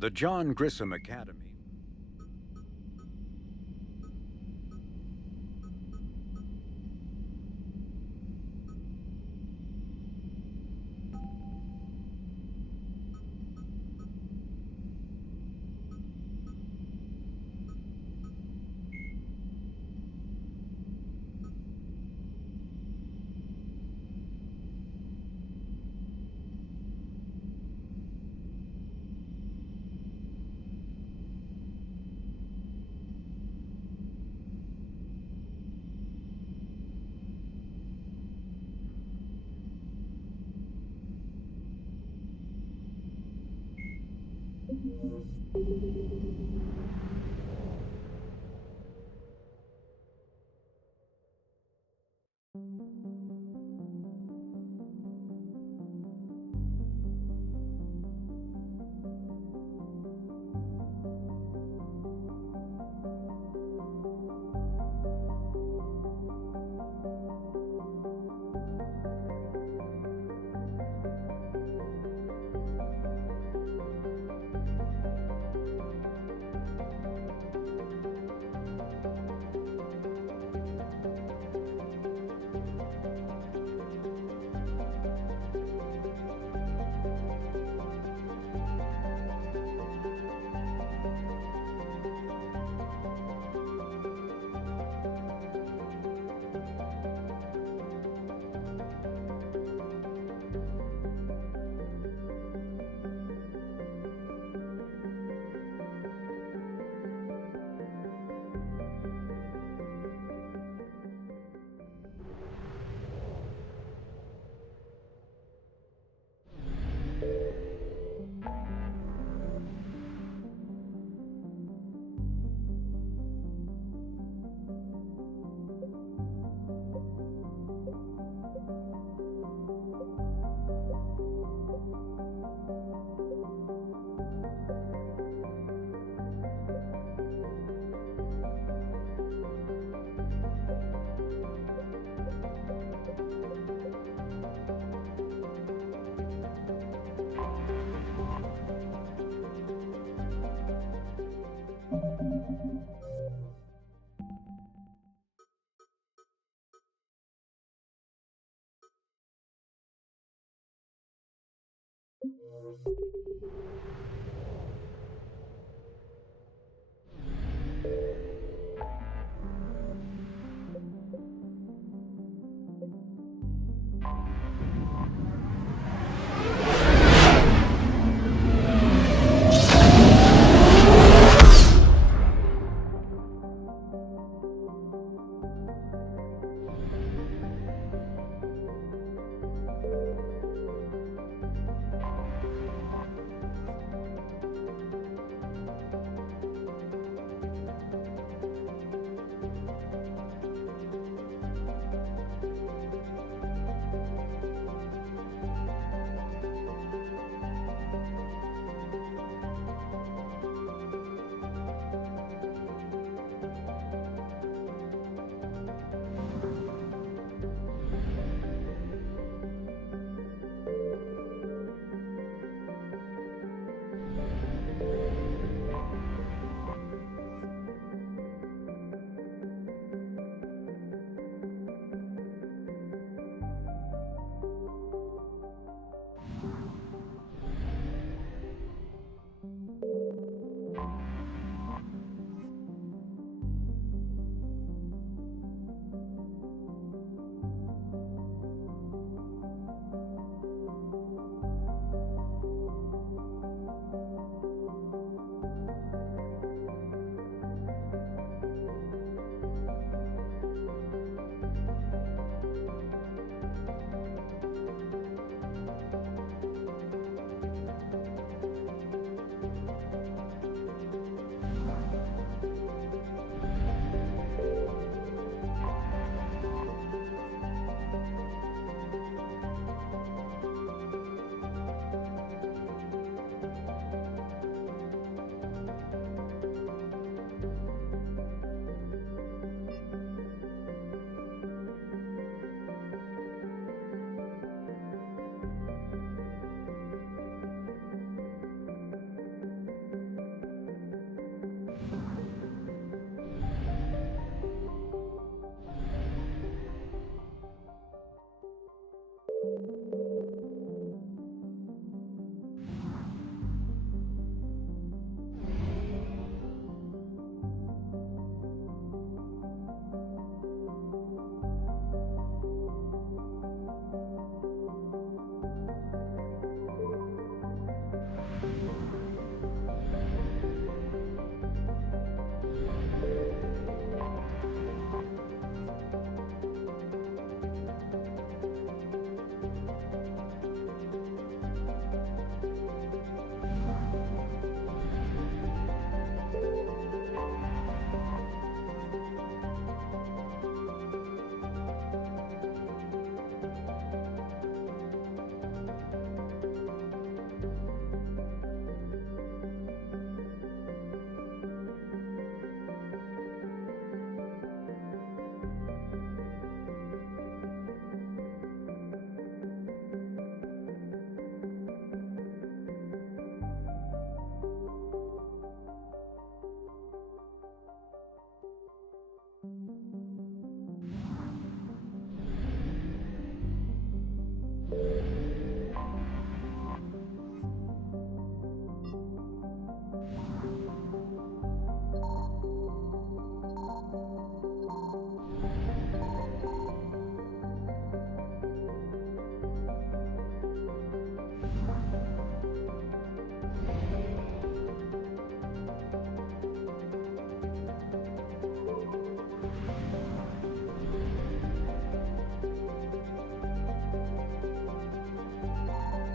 The John Grissom Academy.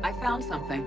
I found something.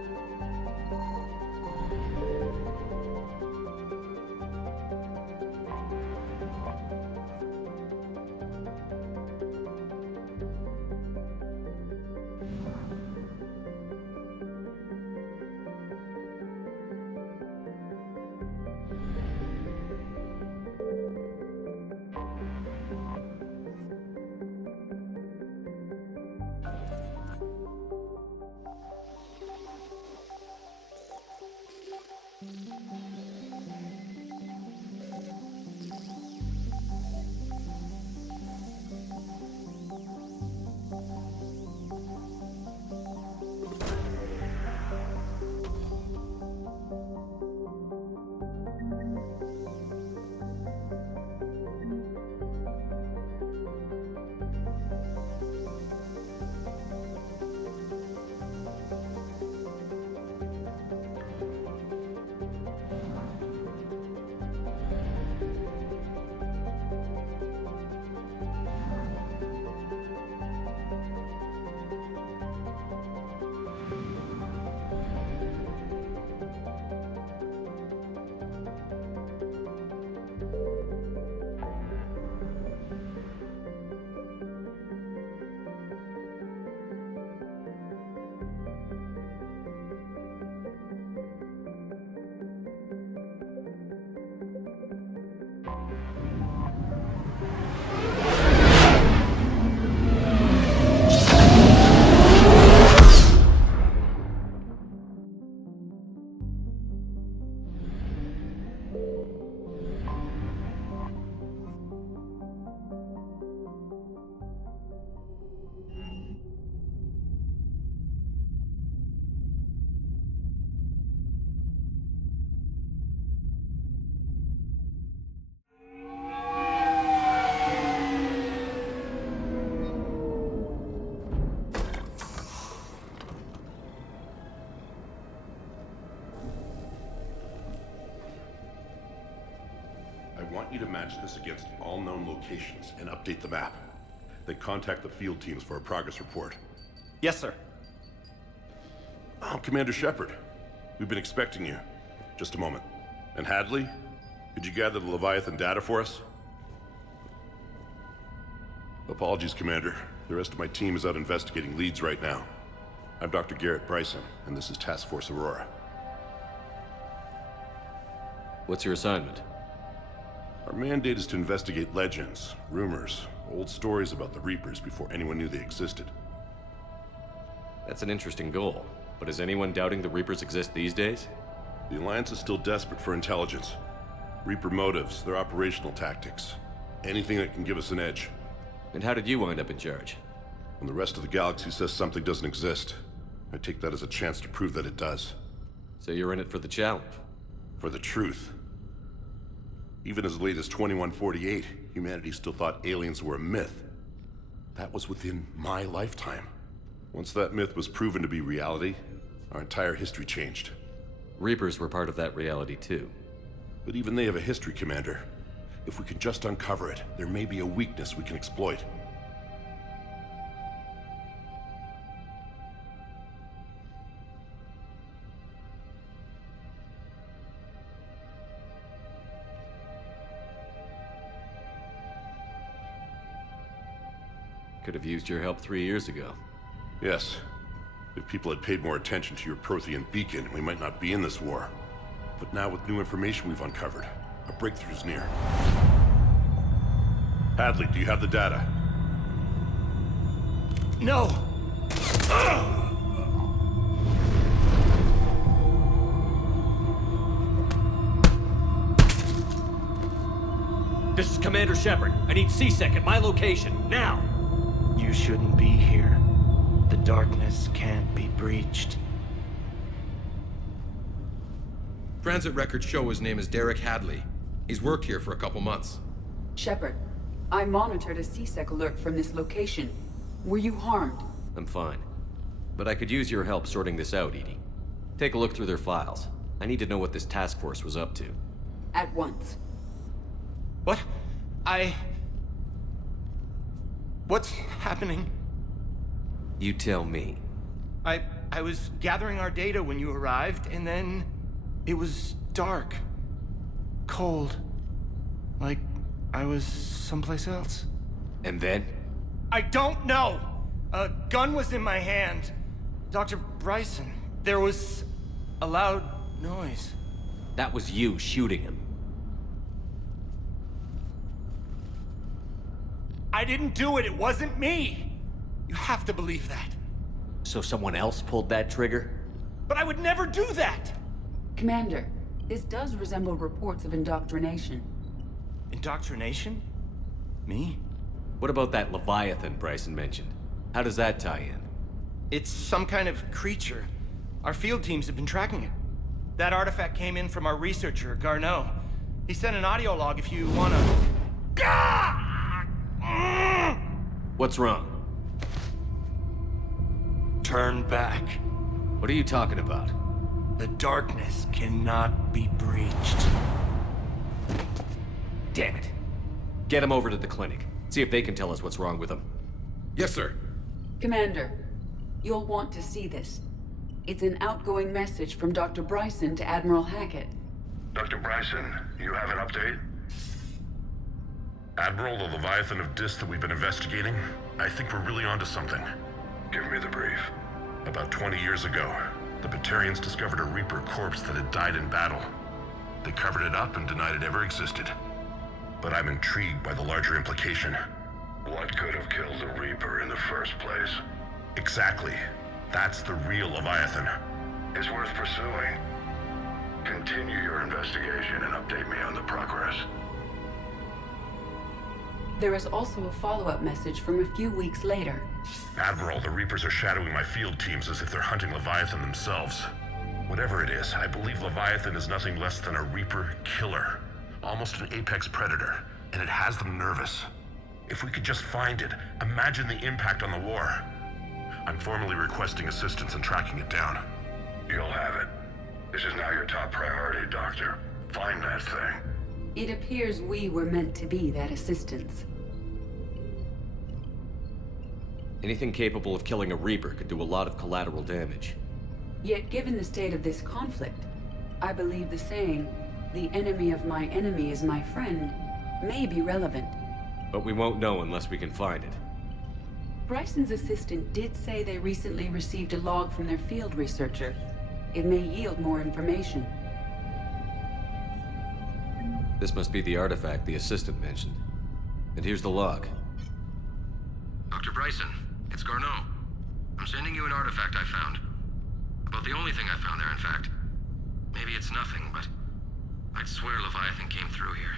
I want you to match this against all known locations and update the map. Then contact the field teams for a progress report. Yes, sir. I'm Commander Shepard. We've been expecting you. Just a moment. And Hadley, could you gather the Leviathan data for us? Apologies, Commander. The rest of my team is out investigating leads right now. I'm Dr. Garrett Bryson, and this is Task Force Aurora. What's your assignment? Our mandate is to investigate legends, rumors, old stories about the Reapers before anyone knew they existed. That's an interesting goal, but is anyone doubting the Reapers exist these days? The Alliance is still desperate for intelligence. Reaper motives, their operational tactics. Anything that can give us an edge. And how did you wind up in charge? When the rest of the galaxy says something doesn't exist, I take that as a chance to prove that it does. So you're in it for the challenge? For the truth. Even as late as 2148, humanity still thought aliens were a myth. That was within my lifetime. Once that myth was proven to be reality, our entire history changed. Reapers were part of that reality too. But even they have a history, Commander. If we can just uncover it, there may be a weakness we can exploit. Could have used your help 3 years ago. Yes. If people had paid more attention to your Prothean beacon, we might not be in this war. But now with new information we've uncovered, a breakthrough's near. Hadley, do you have the data? No! This is Commander Shepard. I need C-Sec at my location, now! You shouldn't be here. The darkness can't be breached. Transit records show his name is Derek Hadley. He's worked here for a couple months. Shepard, I monitored a C-Sec alert from this location. Were you harmed? I'm fine. But I could use your help sorting this out, EDI. Take a look through their files. I need to know what this task force was up to. At once. What? What's happening? You tell me. I I was gathering our data when you arrived, and then it was dark. Cold. Like I was someplace else. And then? I don't know! A gun was in my hand. Dr. Bryson, there was a loud noise. That was you shooting him. I didn't do it, it wasn't me! You have to believe that. So someone else pulled that trigger? But I would never do that! Commander, this does resemble reports of indoctrination. Indoctrination? Me? What about that Leviathan Bryson mentioned? How does that tie in? It's some kind of creature. Our field teams have been tracking it. That artifact came in from our researcher, Garneau. He sent an audio log if you wanna... What's wrong? Turn back. What are you talking about? The darkness cannot be breached. Damn it. Get him over to the clinic. See if they can tell us what's wrong with him. Yes, sir. Commander, you'll want to see this. It's an outgoing message from Dr. Bryson to Admiral Hackett. Dr. Bryson, you have an update? Admiral, the Leviathan of Dis that we've been investigating, I think we're really onto something. Give me the brief. About 20 years ago, the Batarians discovered a Reaper corpse that had died in battle. They covered it up and denied it ever existed. But I'm intrigued by the larger implication. What could have killed the Reaper in the first place? Exactly. That's the real Leviathan. It's worth pursuing. Continue your investigation and update me on the progress. There is also a follow-up message from a few weeks later. Admiral, the Reapers are shadowing my field teams as if they're hunting Leviathan themselves. Whatever it is, I believe Leviathan is nothing less than a Reaper killer. Almost an apex predator, and it has them nervous. If we could just find it, imagine the impact on the war. I'm formally requesting assistance in tracking it down. You'll have it. This is now your top priority, Doctor. Find that thing. It appears we were meant to be that assistance. Anything capable of killing a Reaper could do a lot of collateral damage. Yet given the state of this conflict, I believe the saying, "The enemy of my enemy is my friend," may be relevant. But we won't know unless we can find it. Bryson's assistant did say they recently received a log from their field researcher. It may yield more information. This must be the artifact the assistant mentioned. And here's the log. Dr. Bryson, it's Garneau. I'm sending you an artifact I found. About the only thing I found there, in fact. Maybe it's nothing, but I'd swear Leviathan came through here.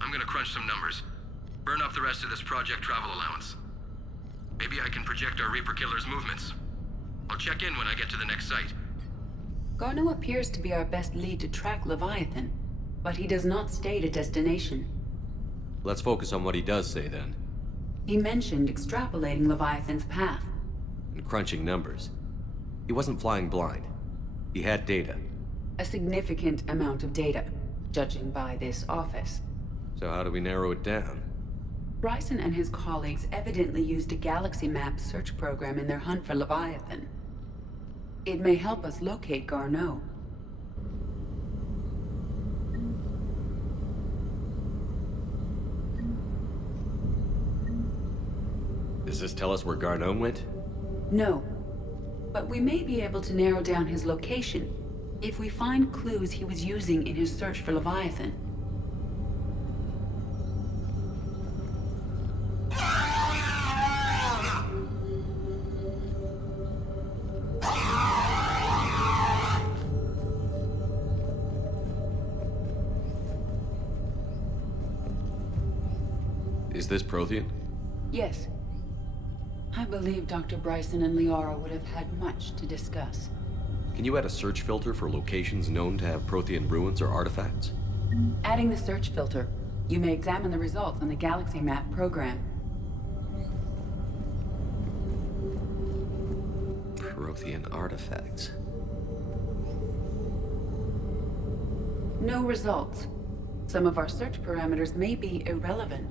I'm gonna crunch some numbers. Burn up the rest of this project travel allowance. Maybe I can project our Reaper killer's movements. I'll check in when I get to the next site. Garneau appears to be our best lead to track Leviathan, but he does not state a destination. Let's focus on what he does say then. He mentioned extrapolating Leviathan's path. And crunching numbers. He wasn't flying blind. He had data. A significant amount of data, judging by this office. So how do we narrow it down? Bryson and his colleagues evidently used a galaxy map search program in their hunt for Leviathan. It may help us locate Garneau. Does this tell us where Garneau went? No, but we may be able to narrow down his location if we find clues he was using in his search for Leviathan. Is this Prothean? Yes. I believe Dr. Bryson and Liara would have had much to discuss. Can you add a search filter for locations known to have Prothean ruins or artifacts? Adding the search filter, you may examine the results on the Galaxy Map program. Prothean artifacts. No results. Some of our search parameters may be irrelevant.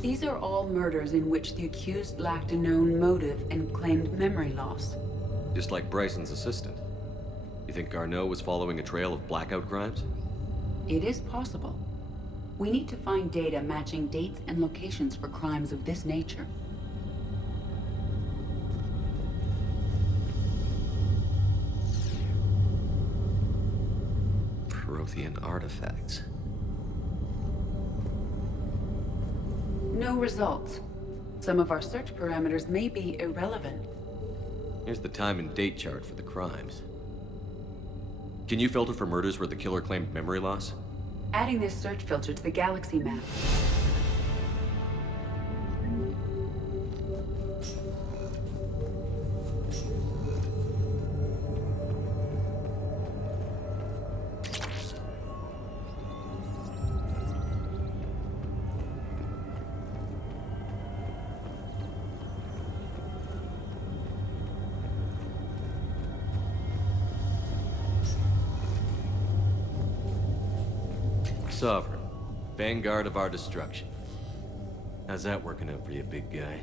These are all murders in which the accused lacked a known motive and claimed memory loss. Just like Bryson's assistant. You think Garneau was following a trail of blackout crimes? It is possible. We need to find data matching dates and locations for crimes of this nature. Prothean artifacts. No results. Some of our search parameters may be irrelevant. Here's the time and date chart for the crimes. Can you filter for murders where the killer claimed memory loss? Adding this search filter to the galaxy map. Sovereign, vanguard of our destruction. How's that working out for you, big guy?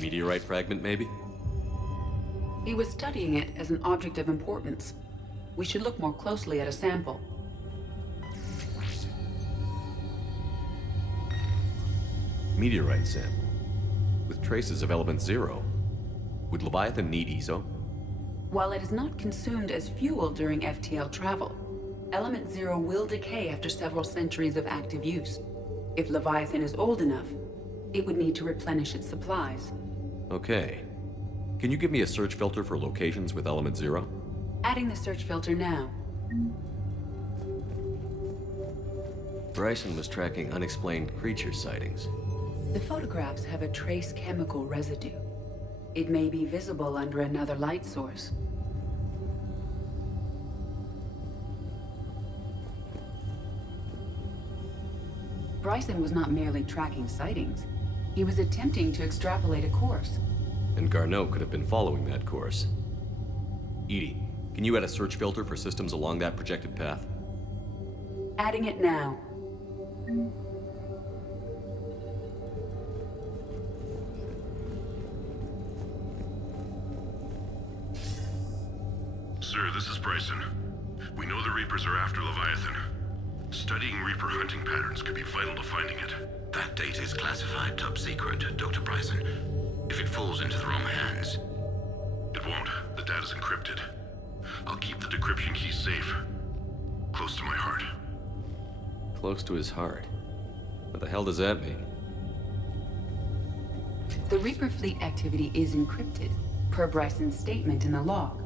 Meteorite fragment, maybe? He was studying it as an object of importance. We should look more closely at a sample. Meteorite sample. With traces of element zero. Would Leviathan need ESO? While it is not consumed as fuel during FTL travel, Element Zero will decay after several centuries of active use. If Leviathan is old enough, it would need to replenish its supplies. Okay. Can you give me a search filter for locations with element zero? Adding the search filter now. Bryson was tracking unexplained creature sightings. The photographs have a trace chemical residue. It may be visible under another light source. Bryson was not merely tracking sightings. He was attempting to extrapolate a course. And Garneau could have been following that course. Edie, can you add a search filter for systems along that projected path? Adding it now. Sir, this is Bryson. We know the Reapers are after Leviathan. Studying Reaper hunting patterns could be vital to finding it. That data is classified top secret, Dr. Bryson. If it falls into the wrong hands... It won't. The data's encrypted. I'll keep the decryption key safe. Close to my heart. Close to his heart. What the hell does that mean? The Reaper fleet activity is encrypted, per Bryson's statement in the log.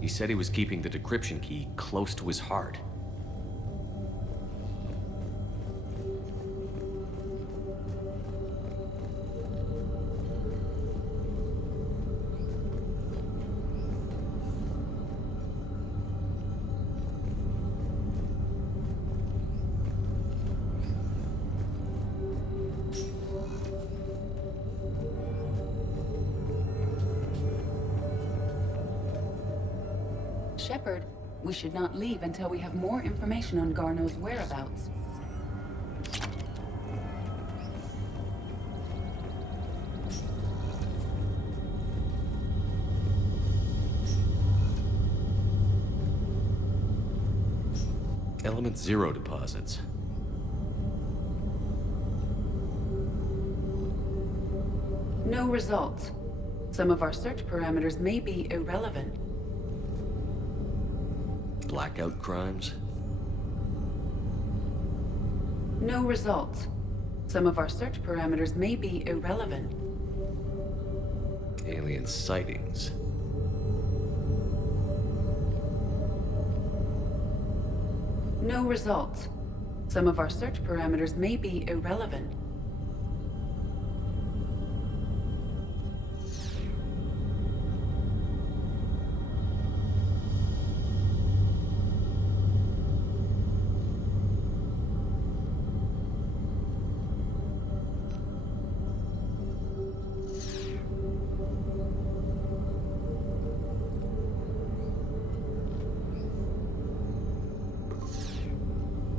He said he was keeping the decryption key close to his heart. Shepard, we should not leave until we have more information on Garneau's whereabouts. Element Zero deposits. No results. Some of our search parameters may be irrelevant. Blackout crimes. No results. Some of our search parameters may be irrelevant. Alien sightings. No results. Some of our search parameters may be irrelevant.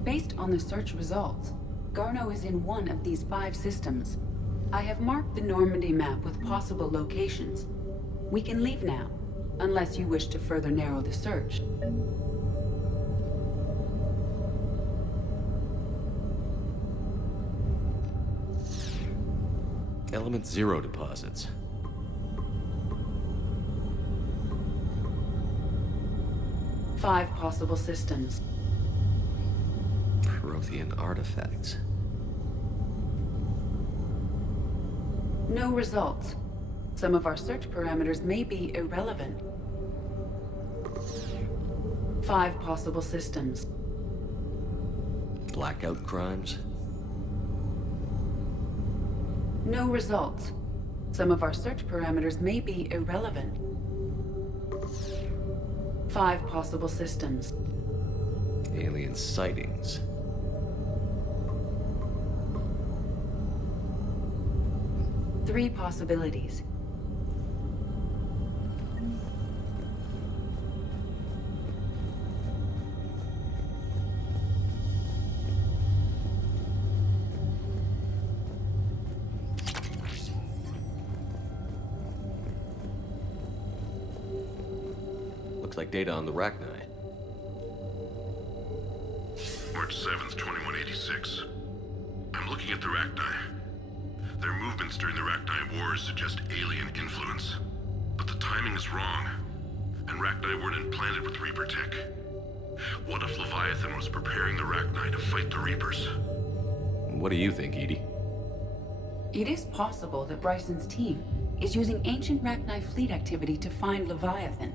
Based on the search results, Garneau is in one of these 5 systems. I have marked the Normandy map with possible locations. We can leave now, unless you wish to further narrow the search. Element Zero deposits. Five possible systems. Prothean artifacts. No results. Some of our search parameters may be irrelevant. 5 possible systems. Blackout crimes. No results. Some of our search parameters may be irrelevant. 5 possible systems. Alien sightings. Three possibilities. Looks like data on the Rachni. March 7th, 2186. I'm looking at the Rachni. Their movements during the Rachni Wars suggest alien influence. But the timing is wrong. And Rachni weren't implanted with Reaper tech. What if Leviathan was preparing the Rachni to fight the Reapers? What do you think, Edie? It is possible that Bryson's team is using ancient Rachni fleet activity to find Leviathan.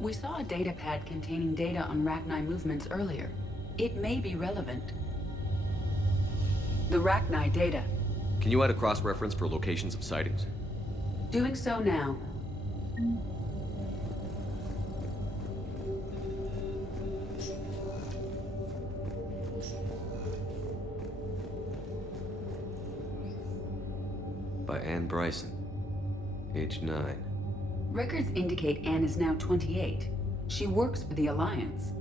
We saw a data pad containing data on Rachni movements earlier. It may be relevant. The Rachni data. Can you add a cross-reference for locations of sightings? Doing so now. By Anne Bryson. Age 9. Records indicate Anne is now 28. She works for the Alliance.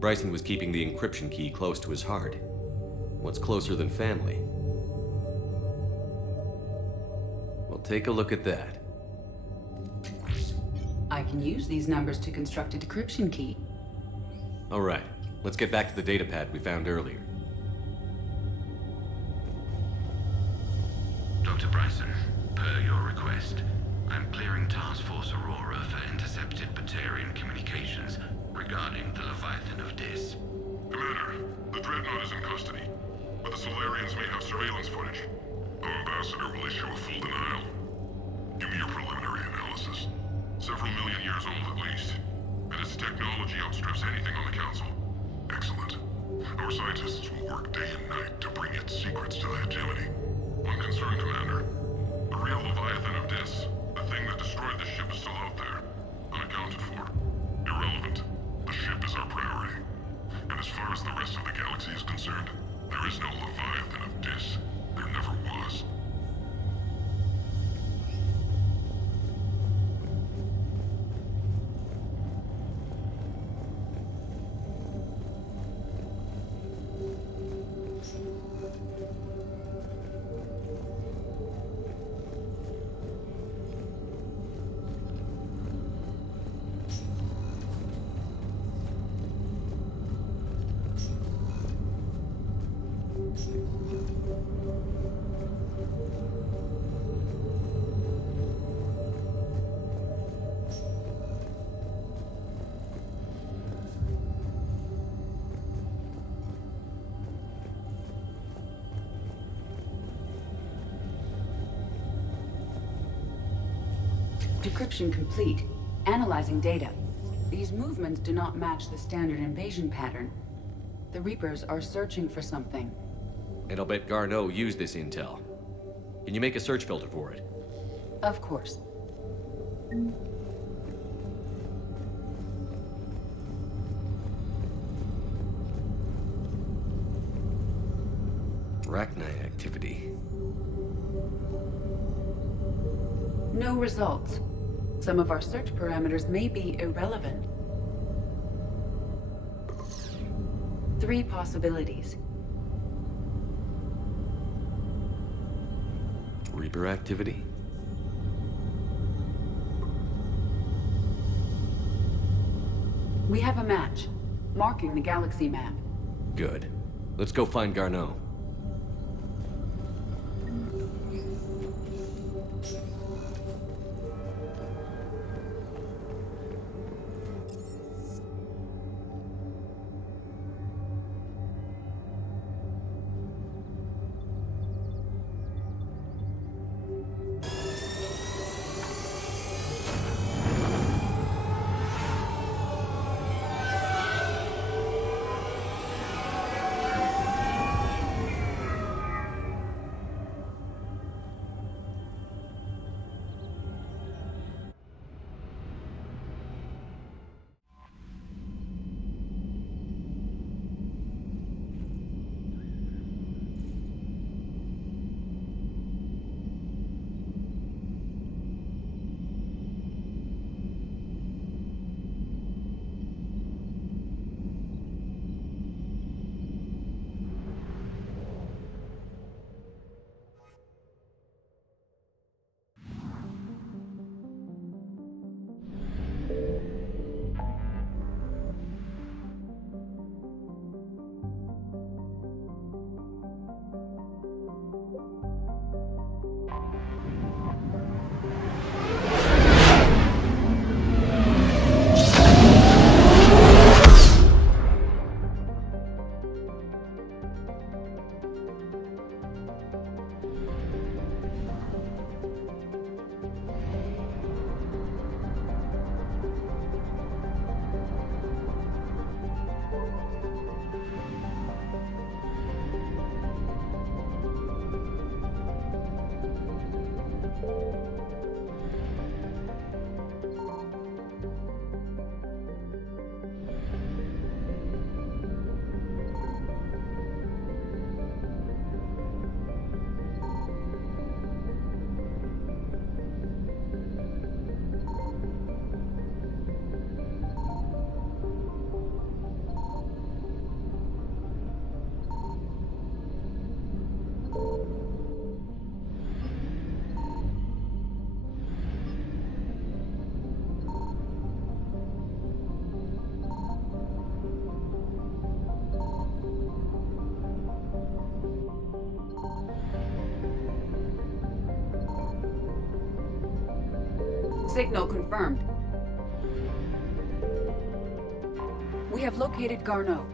Bryson was keeping the encryption key close to his heart. What's closer than family? Well, take a look at that. I can use these numbers to construct a decryption key. All right, let's get back to the data pad we found earlier. Dr. Bryson, per your request, I'm clearing Task Force Aurora for intercepted Batarian communications regarding the Leviathan of Dis. Commander, the Dreadnought is in custody, but the Solarians may have surveillance footage. Our ambassador will issue a full denial. Give me your preliminary analysis. Several million years old at least, and its technology outstrips anything on the Council. Excellent. Our scientists will work day and night to bring its secrets to the hegemony. One concern, Commander. The real Leviathan of Dis, the thing that destroyed the ship, is still out there, unaccounted for. Irrelevant. The ship is our priority. And as far as the rest of the galaxy is concerned, there is no Leviathan of Dis. There never was. Decryption complete. Analyzing data. These movements do not match the standard invasion pattern. The Reapers are searching for something. And I'll bet Garneau used this intel. Can you make a search filter for it? Of course. Arachnite activity. No results. Some of our search parameters may be irrelevant. 3 possibilities. Reaper activity? We have a match, marking the galaxy map. Good. Let's go find Garneau. Signal confirmed. We have located Garneau.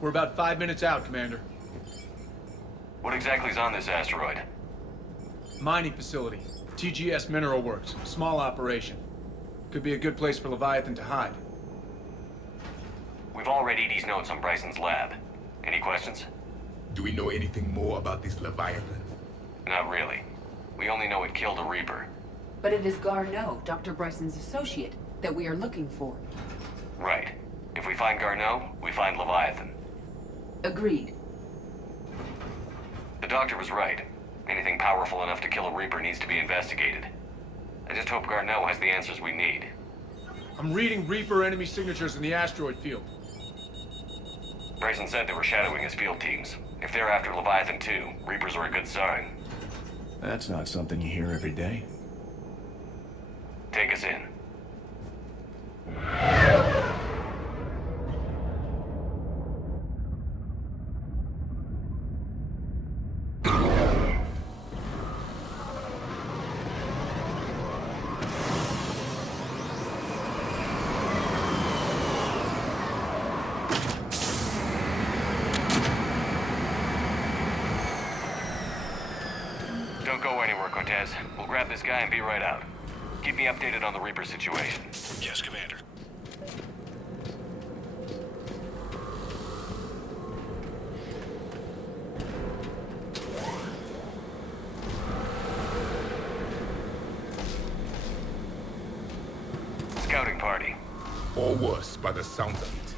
We're about 5 minutes out, Commander. What exactly is on this asteroid? Mining facility. TGS Mineral Works. Small operation. Could be a good place for Leviathan to hide. We've all read Edie's notes on Bryson's lab. Any questions? Do we know anything more about this Leviathan? Not really. We only know it killed a Reaper. But it is Garneau, Dr. Bryson's associate, that we are looking for. Right. If we find Garneau, we find Leviathan. Agreed. The doctor was right. Anything powerful enough to kill a Reaper needs to be investigated. I just hope Garneau has the answers we need. I'm reading Reaper enemy signatures in the asteroid field. Bryson said they were shadowing his field teams. If they're after Leviathan too, Reapers are a good sign. That's not something you hear every day. Take us in. Don't go anywhere, Cortez. We'll grab this guy and be right out. Keep me updated on the Reaper situation. Yes, Commander. Scouting party. Or worse, by the sounds of it.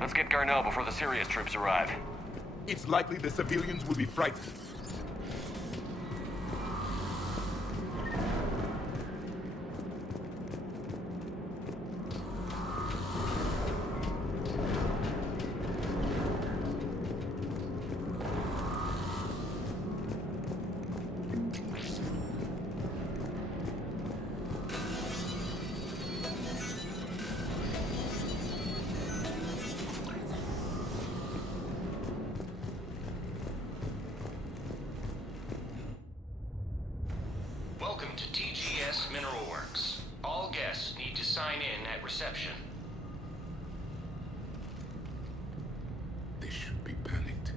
Let's get Garneau before the Sirius troops arrive. It's likely the civilians will be frightened. Welcome to TGS Mineral Works. All guests need to sign in at reception. They should be panicked.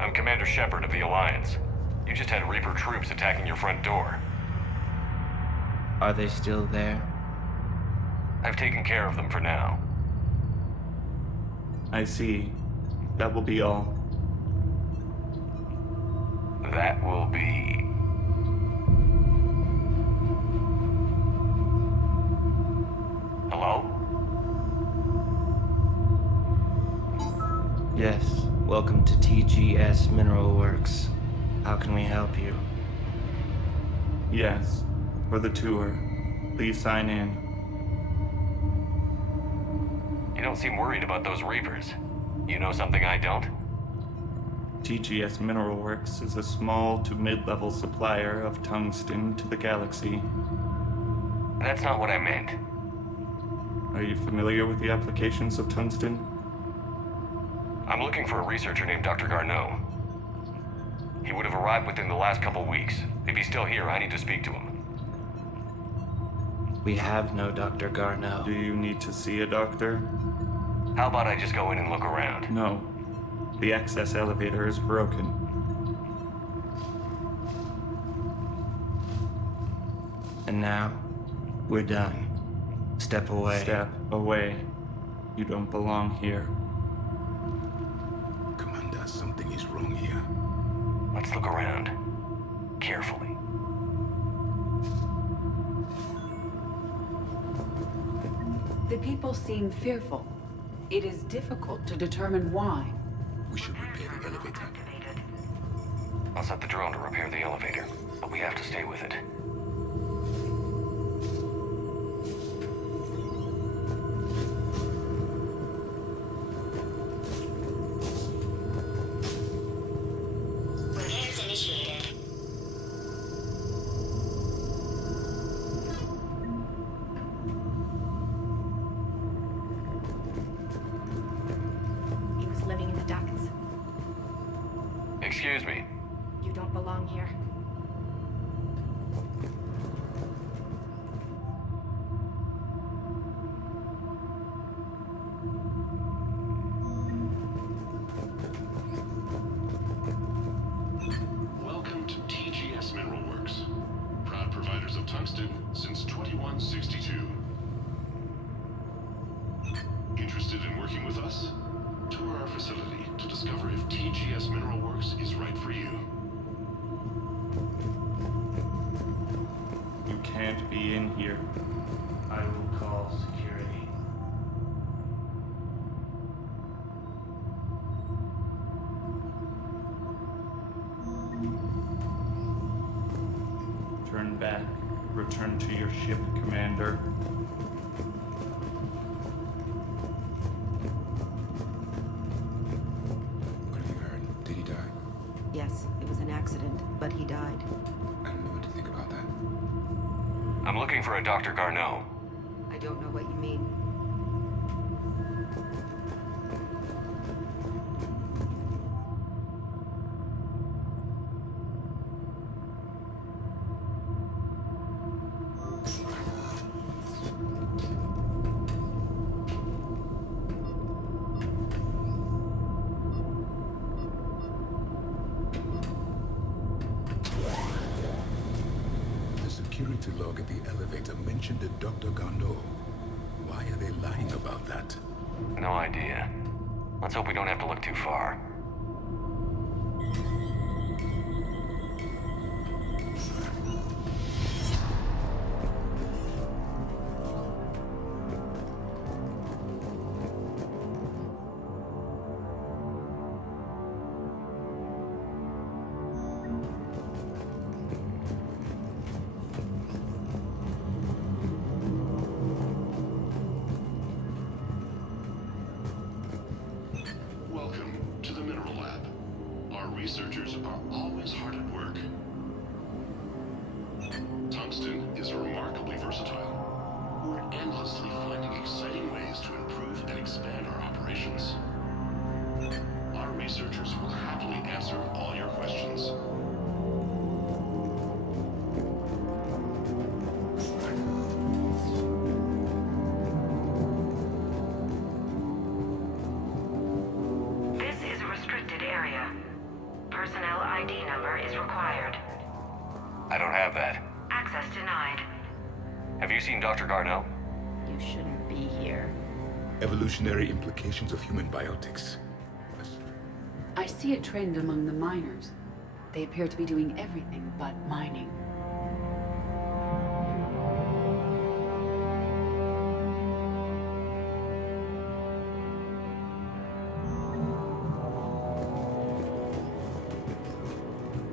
I'm Commander Shepard of the Alliance. You just had Reaper troops attacking your front door. Are they still there? I've taken care of them for now. I see. That will be all. That will be... Hello? Yes. Welcome to TGS Mineral Works. How can we help you? Yes. For the tour. Please sign in. You don't seem worried about those Reapers. You know something I don't? TGS Mineral Works is a small to mid-level supplier of tungsten to the galaxy. That's not what I meant. Are you familiar with the applications of tungsten? I'm looking for a researcher named Dr. Garneau. He would have arrived within the last couple weeks. If he's still here, I need to speak to him. We have no Dr. Garneau. Do you need to see a doctor? How about I just go in and look around? No. The access elevator is broken. And now, we're done. Step away. Step away. You don't belong here. Commander, something is wrong here. Let's look around. Carefully. The people seem fearful. It is difficult to determine why. We should repair the elevator. I'll set the drone to repair the elevator, but we have to stay with it. Repairs initiated. He was living in the ducts. Excuse me. You don't belong here. Welcome to TGS Mineral Works. Proud providers of tungsten since 2162. Interested in working with us? Tour our facility to discover if TGS Mineral Works is right for you. You can't be in here. I will call security. Turn back. Return to your ship, Commander. What have you heard? Did he die? Yes, it was an accident, but he died. I don't know what to think about that. I'm looking for a Dr. Garneau. I don't know what you mean. The security log at the elevator mentioned a Dr. Garneau. Why are they lying about that? No idea. Let's hope we don't have to look too far. Welcome to the Mineral Lab. Our researchers are always hard at work. Tungsten is remarkably versatile. We're endlessly finding exciting ways to improve and expand our operations. Our researchers will happily answer all your questions. This is a restricted area. Personnel ID number is required. I don't have that. Access denied. Have you seen Dr. Garneau? You shouldn't be here. Evolutionary implications of human biotics. I see a trend among the miners. They appear to be doing everything but mining.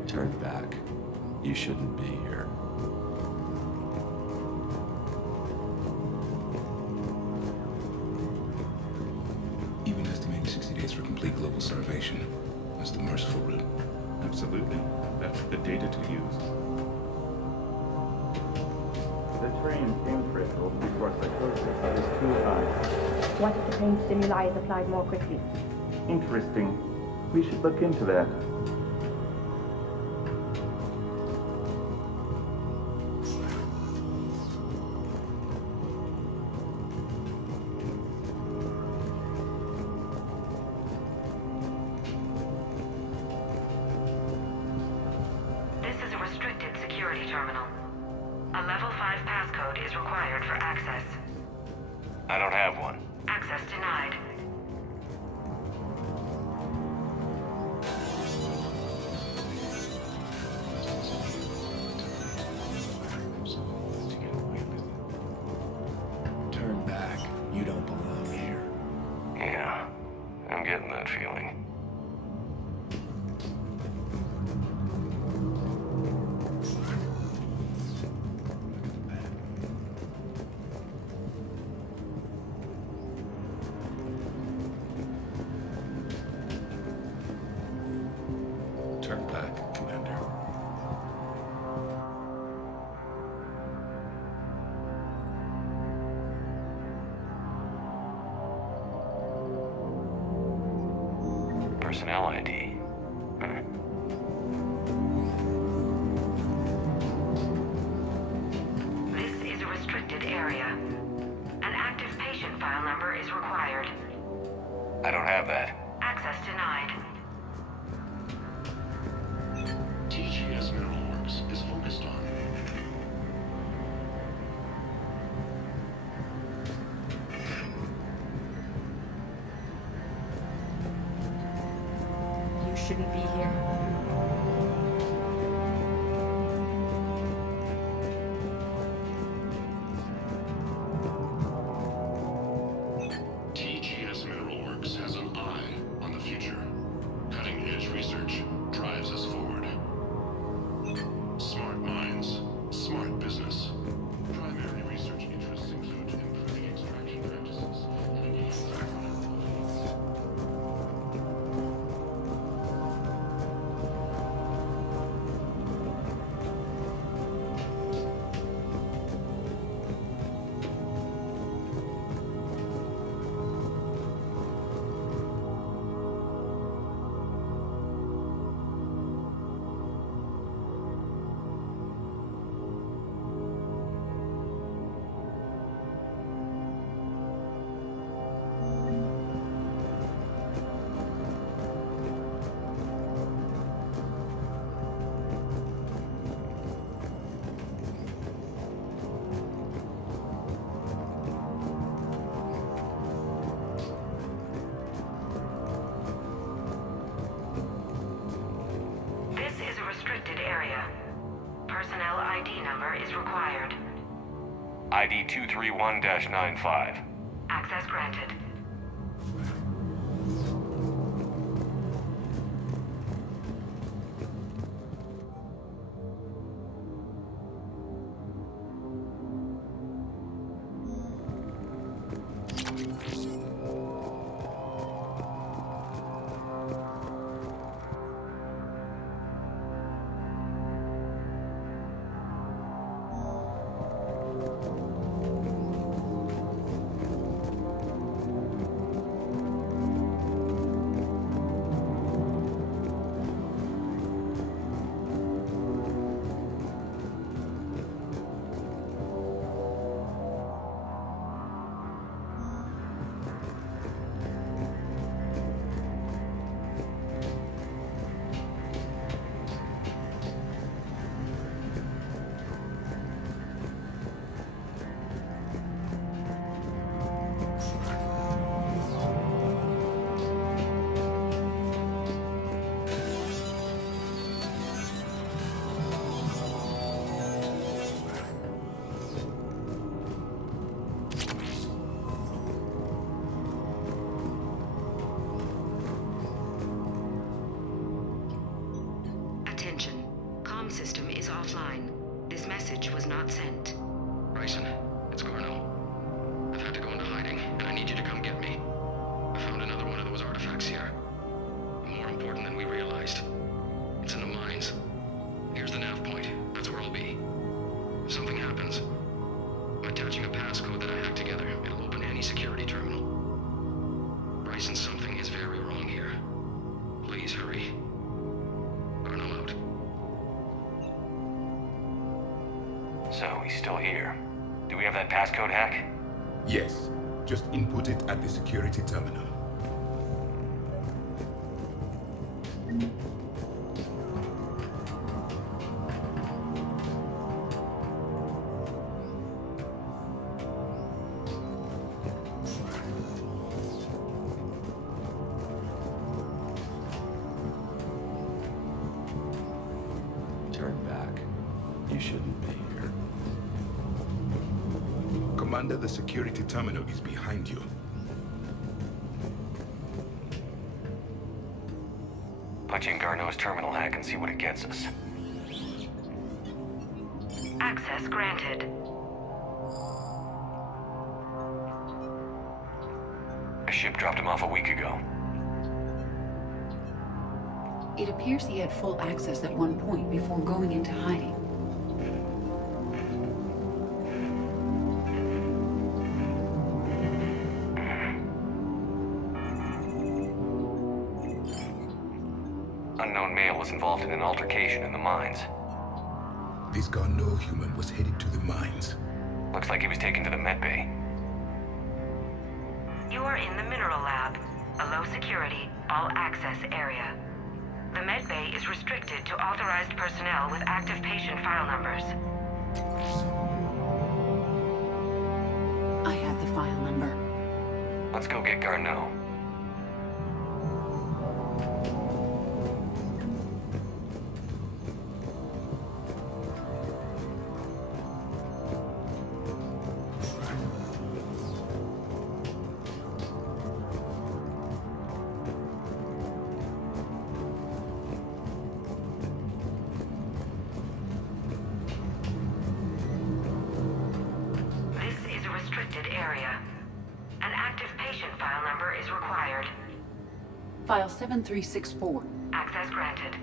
Turn back. You shouldn't be here. Even estimating 60 days for complete global starvation. That's the merciful route. Absolutely. That's the data to use. The terrain pain threshold before psychosis is too high. What if the pain stimuli is applied more quickly? Interesting. We should look into that. terminal. A level 5 passcode is required for access. I don't have one. Access denied. Turn back. You don't belong here. Yeah, I'm getting that feeling. Turn back, Commander. Personnel ID. This is a restricted area. An active patient file number is required. I don't have that. Access denied. TGS Mineral Works is focused on You shouldn't be here. TGS Mineral Works has an eye on the future. Cutting-edge research drives us forward. Smart minds, smart business. Primary research interests include improving extraction practices and enhancing This is a restricted area. Personnel ID number is required. ID 231-95. Access granted. Attention. Comm system is offline. This message was not sent. Bryson, it's Garneau. I've had to go into hiding, and I need you to come get me. I found another one of those artifacts here. More important than we realized. It's in the mines. Here's the nav point. That's where I'll be. If something happens, I'm attaching a passcode that I hacked together. It'll open any security terminal. Bryson, something is very wrong here. Please hurry. Garneau out. So, he's still here. Do we have that passcode hack? Yes. Just input it at the security terminal. Turn back. You shouldn't be here. Commander, the security terminal is behind you. Punch in Garneau's terminal hack and see what it gets us. Access granted. A ship dropped him off a week ago. It appears he had full access at one point before going into hiding. Unknown male was involved in an altercation in the mines. This Garneau human was headed to the mines. Looks like he was taken to the medbay. You are in the mineral lab, a low security, all access area. The medbay is restricted to authorized personnel with active patient file numbers. I have the file number. Let's go get Garneau. File 7364. Access granted.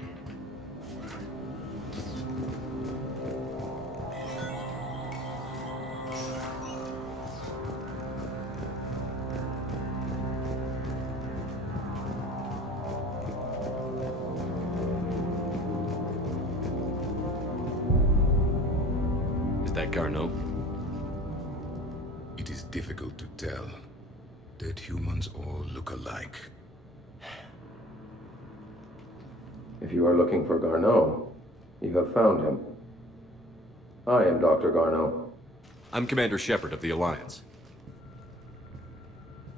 Is that Garneau? It is difficult to tell. Dead humans all look alike. If you are looking for Garneau, you have found him. I am Dr. Garneau. I'm Commander Shepard of the Alliance.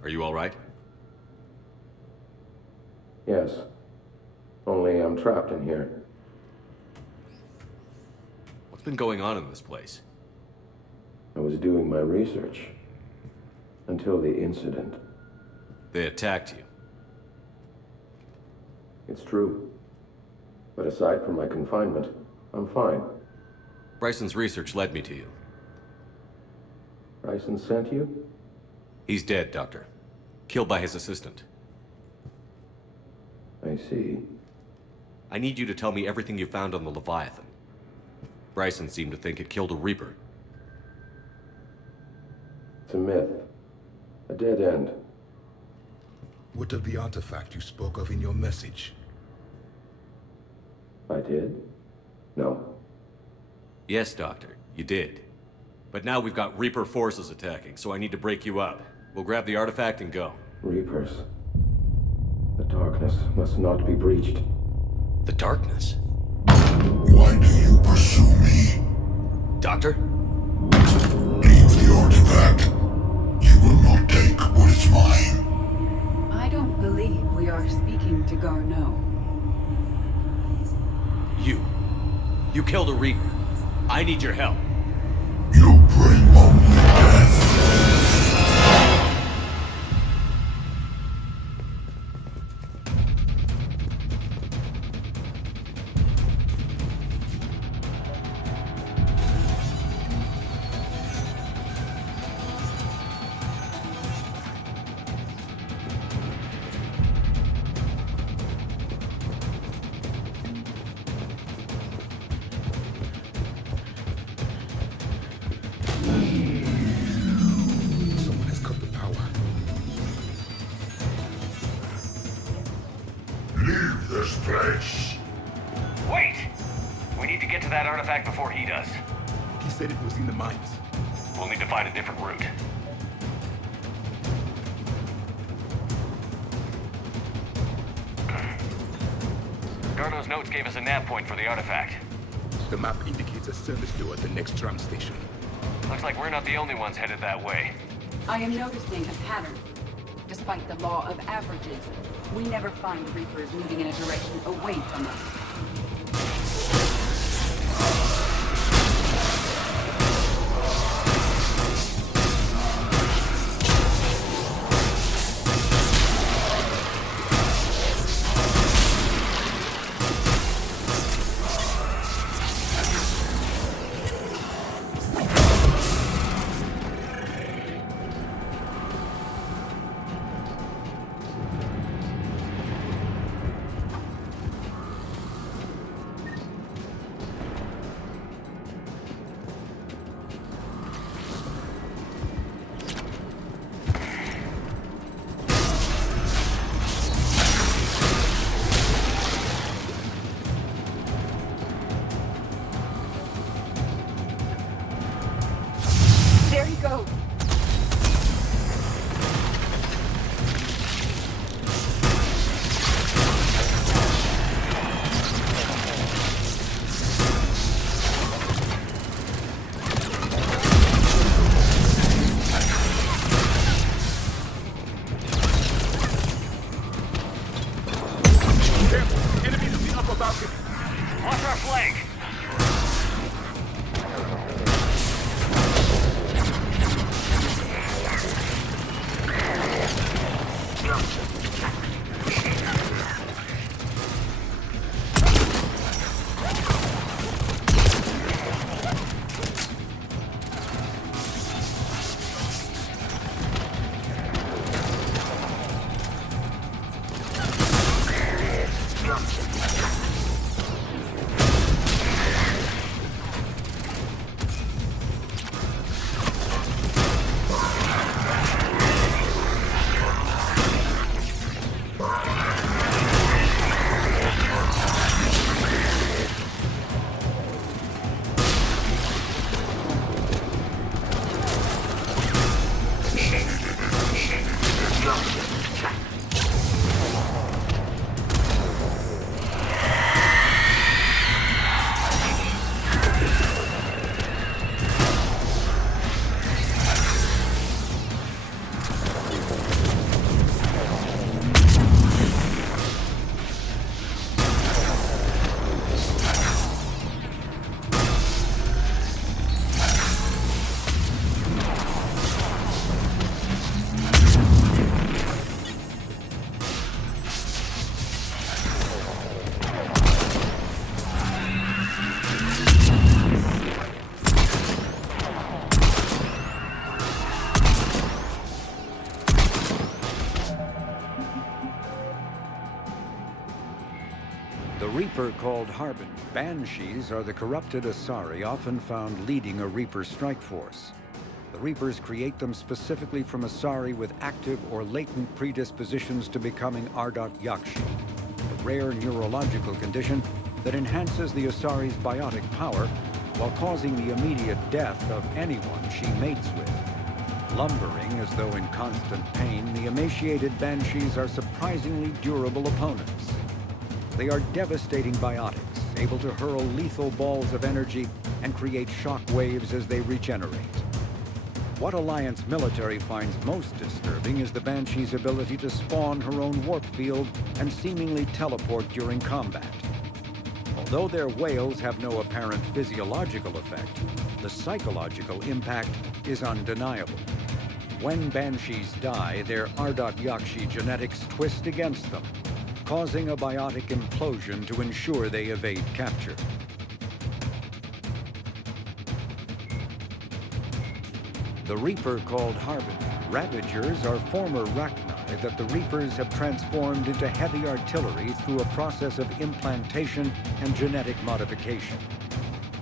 Are you all right? Yes. Only I'm trapped in here. What's been going on in this place? I was doing my research. Until the incident. They attacked you. It's true. But aside from my confinement, I'm fine. Bryson's research led me to you. Bryson sent you? He's dead, Doctor. Killed by his assistant. I see. I need you to tell me everything you found on the Leviathan. Bryson seemed to think it killed a Reaper. It's a myth. A dead end. What of the artifact you spoke of in your message? I did? No. Yes, Doctor, you did. But now we've got Reaper forces attacking, so I need to break you up. We'll grab the artifact and go. Reapers. The darkness must not be breached. The darkness? Why do you pursue me? Doctor? Leave the artifact. You will not take what is mine. I don't believe we are speaking to Garneau. You killed a Reaper. I need your help. You bring only death. Before he does. He said it was in the mines. We'll need to find a different route. Garneau's notes gave us a nav point for the artifact. The map indicates a service door at the next tram station. Looks like we're not the only ones headed that way. I am noticing a pattern. Despite the law of averages, we never find Reapers moving in a direction away from us. Watch our flank! The Reaper called Harbin. Banshees are the corrupted Asari often found leading a Reaper strike force. The Reapers create them specifically from Asari with active or latent predispositions to becoming Ardat Yakshi, a rare neurological condition that enhances the Asari's biotic power while causing the immediate death of anyone she mates with. Lumbering as though in constant pain, the emaciated Banshees are surprisingly durable opponents. They are devastating biotics, able to hurl lethal balls of energy and create shock waves as they regenerate. What Alliance military finds most disturbing is the Banshee's ability to spawn her own warp field and seemingly teleport during combat. Although their wails have no apparent physiological effect, the psychological impact is undeniable. When Banshees die, their Ardat Yakshi genetics twist against them, causing a biotic implosion to ensure they evade capture. The Reaper called Harbin. Ravagers are former Rachni that the Reapers have transformed into heavy artillery through a process of implantation and genetic modification.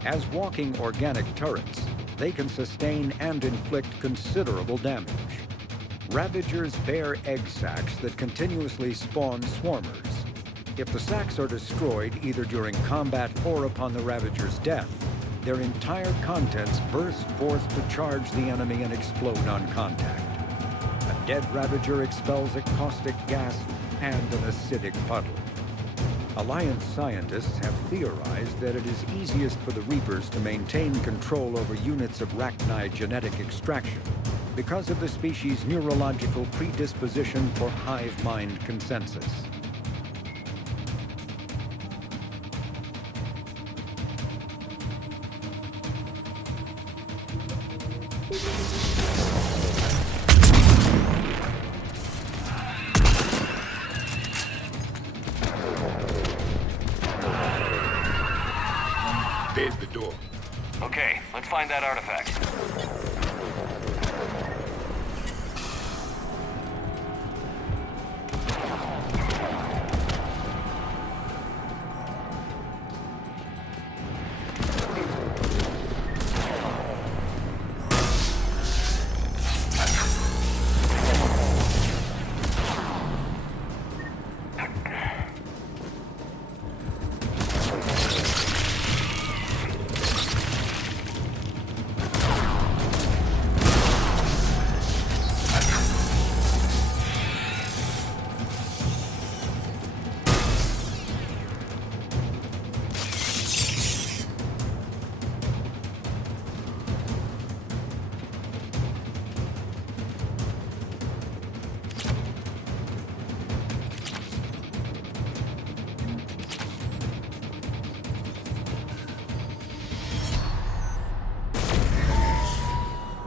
As walking organic turrets, they can sustain and inflict considerable damage. Ravagers bear egg sacs that continuously spawn swarmers. If the sacs are destroyed either during combat or upon the Ravager's death, their entire contents burst forth to charge the enemy and explode on contact. A dead Ravager expels a caustic gas and an acidic puddle. Alliance scientists have theorized that it is easiest for the Reapers to maintain control over units of Rachni genetic extraction because of the species' neurological predisposition for hive mind consensus. There's the door. Okay, let's find that artifact.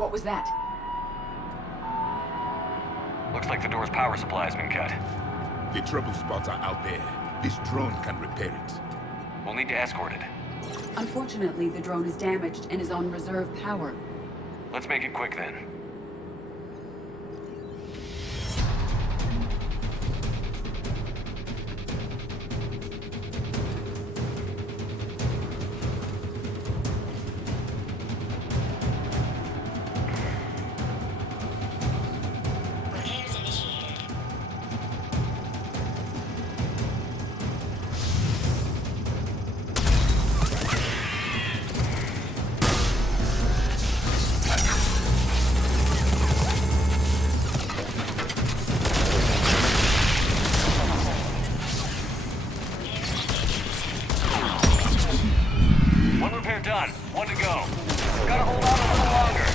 What was that? Looks like the door's power supply has been cut. The trouble spots are out there. This drone can repair it. We'll need to escort it. Unfortunately, the drone is damaged and is on reserve power. Let's make it quick then. One repair done. One to go. Gotta hold on a little longer.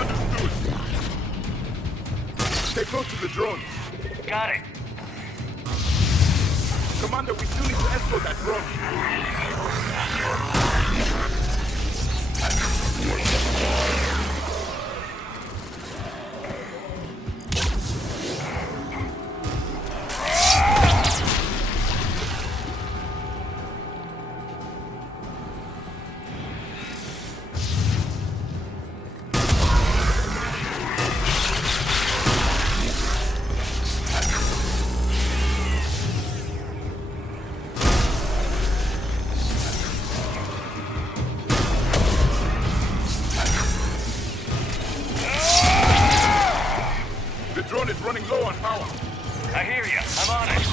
Understood. Stay close to the drone. Got it. Commander, we still need to escort that drone. The drone is running low on power. I hear you. I'm on it.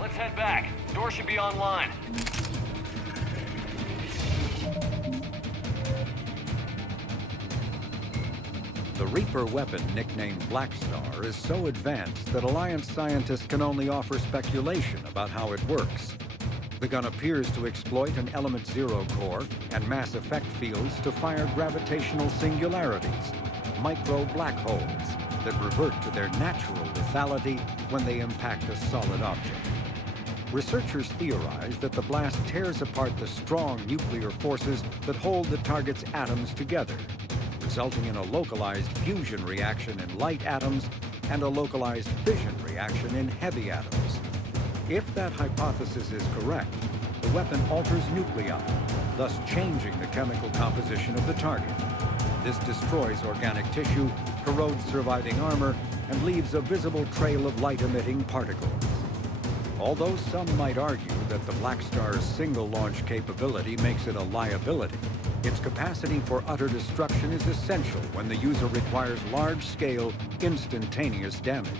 Let's head back. Door should be online. The Reaper weapon, nicknamed Blackstar, is so advanced that Alliance scientists can only offer speculation about how it works. The gun appears to exploit an Element Zero core and mass effect fields to fire gravitational singularities, micro black holes, that revert to their natural lethality when they impact a solid object. Researchers theorize that the blast tears apart the strong nuclear forces that hold the target's atoms together, resulting in a localized fusion reaction in light atoms and a localized fission reaction in heavy atoms. If that hypothesis is correct, the weapon alters nuclei, thus changing the chemical composition of the target. This destroys organic tissue, corrodes surviving armor, and leaves a visible trail of light-emitting particles. Although some might argue that the Blackstar's single-launch capability makes it a liability, its capacity for utter destruction is essential when the user requires large-scale, instantaneous damage.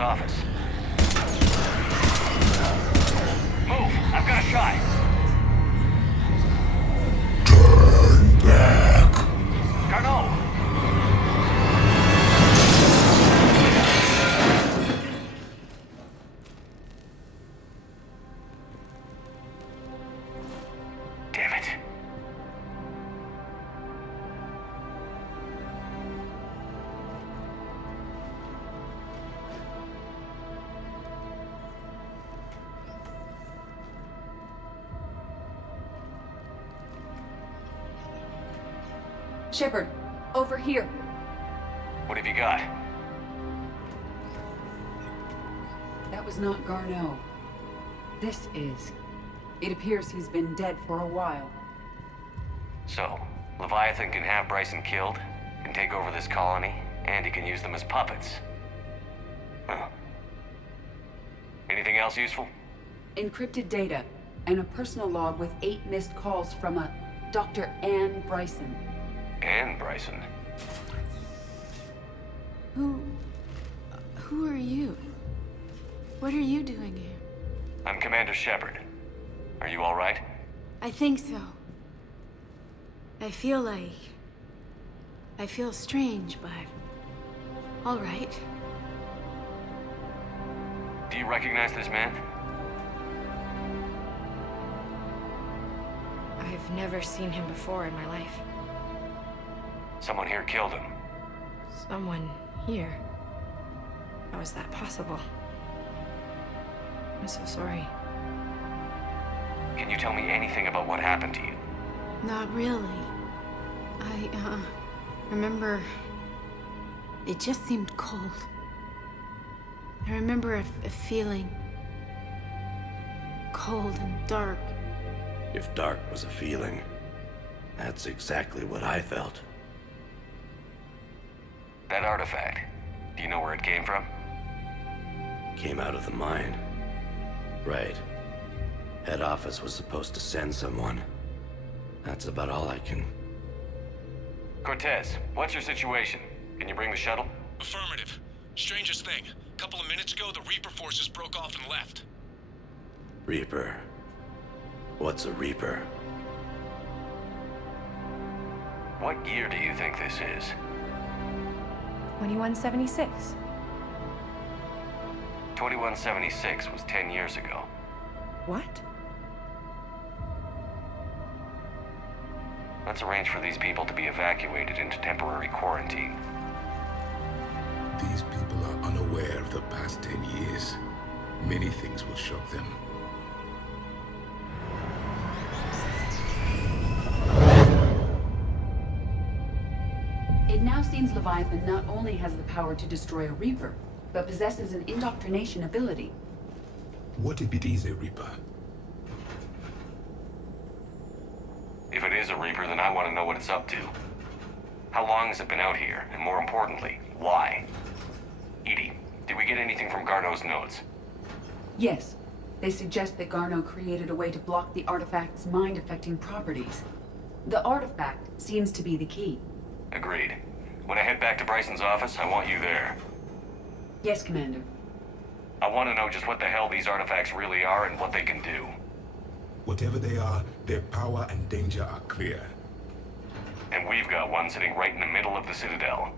office. Move! I've got a shot! Turn back! Garneau! Damn it. Shepard, over here. What have you got? That was not Garneau. This is. It appears he's been dead for a while. So, Leviathan can have Bryson killed, can take over this colony, and he can use them as puppets. Huh. Anything else useful? Encrypted data, and a personal log with 8 missed calls from a Dr. Anne Bryson. Anne Bryson? Who are you? What are you doing here? I'm Commander Shepard. Are you all right? I think so. I feel strange, but all right. Do you recognize this man? I've never seen him before in my life. Someone here killed him. Someone here? How is that possible? I'm so sorry. Can you tell me anything about what happened to you? Not really. I remember... It just seemed cold. I remember a feeling... cold and dark. If dark was a feeling, that's exactly what I felt. That artifact, do you know where it came from? Came out of the mine. Right. Head office was supposed to send someone. That's about all I can... Cortez, what's your situation? Can you bring the shuttle? Affirmative. Strangest thing. A couple of minutes ago, the Reaper forces broke off and left. Reaper. What's a Reaper? What year do you think this is? 2176. 2176 was 10 years ago. What? Let's arrange for these people to be evacuated into temporary quarantine. These people are unaware of the past 10 years. Many things will shock them. It now seems Leviathan not only has the power to destroy a Reaper, but possesses an indoctrination ability. What if it is a Reaper? If it is a Reaper, then I want to know what it's up to. How long has it been out here? And more importantly, why? EDI, did we get anything from Garneau's notes? Yes. They suggest that Garneau created a way to block the artifact's mind-affecting properties. The artifact seems to be the key. Agreed. When I head back to Bryson's office, I want you there. Yes, Commander. I want to know just what the hell these artifacts really are and what they can do. Whatever they are, their power and danger are clear. And we've got one sitting right in the middle of the Citadel.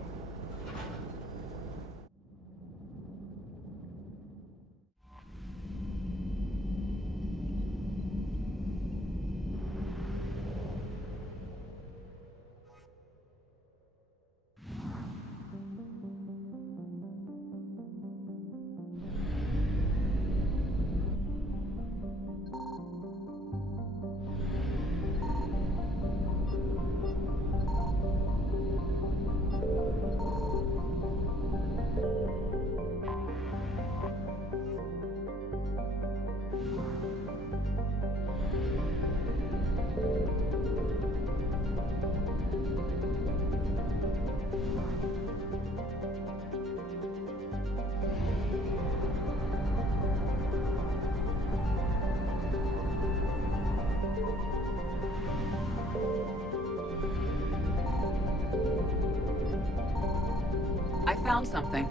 I found something.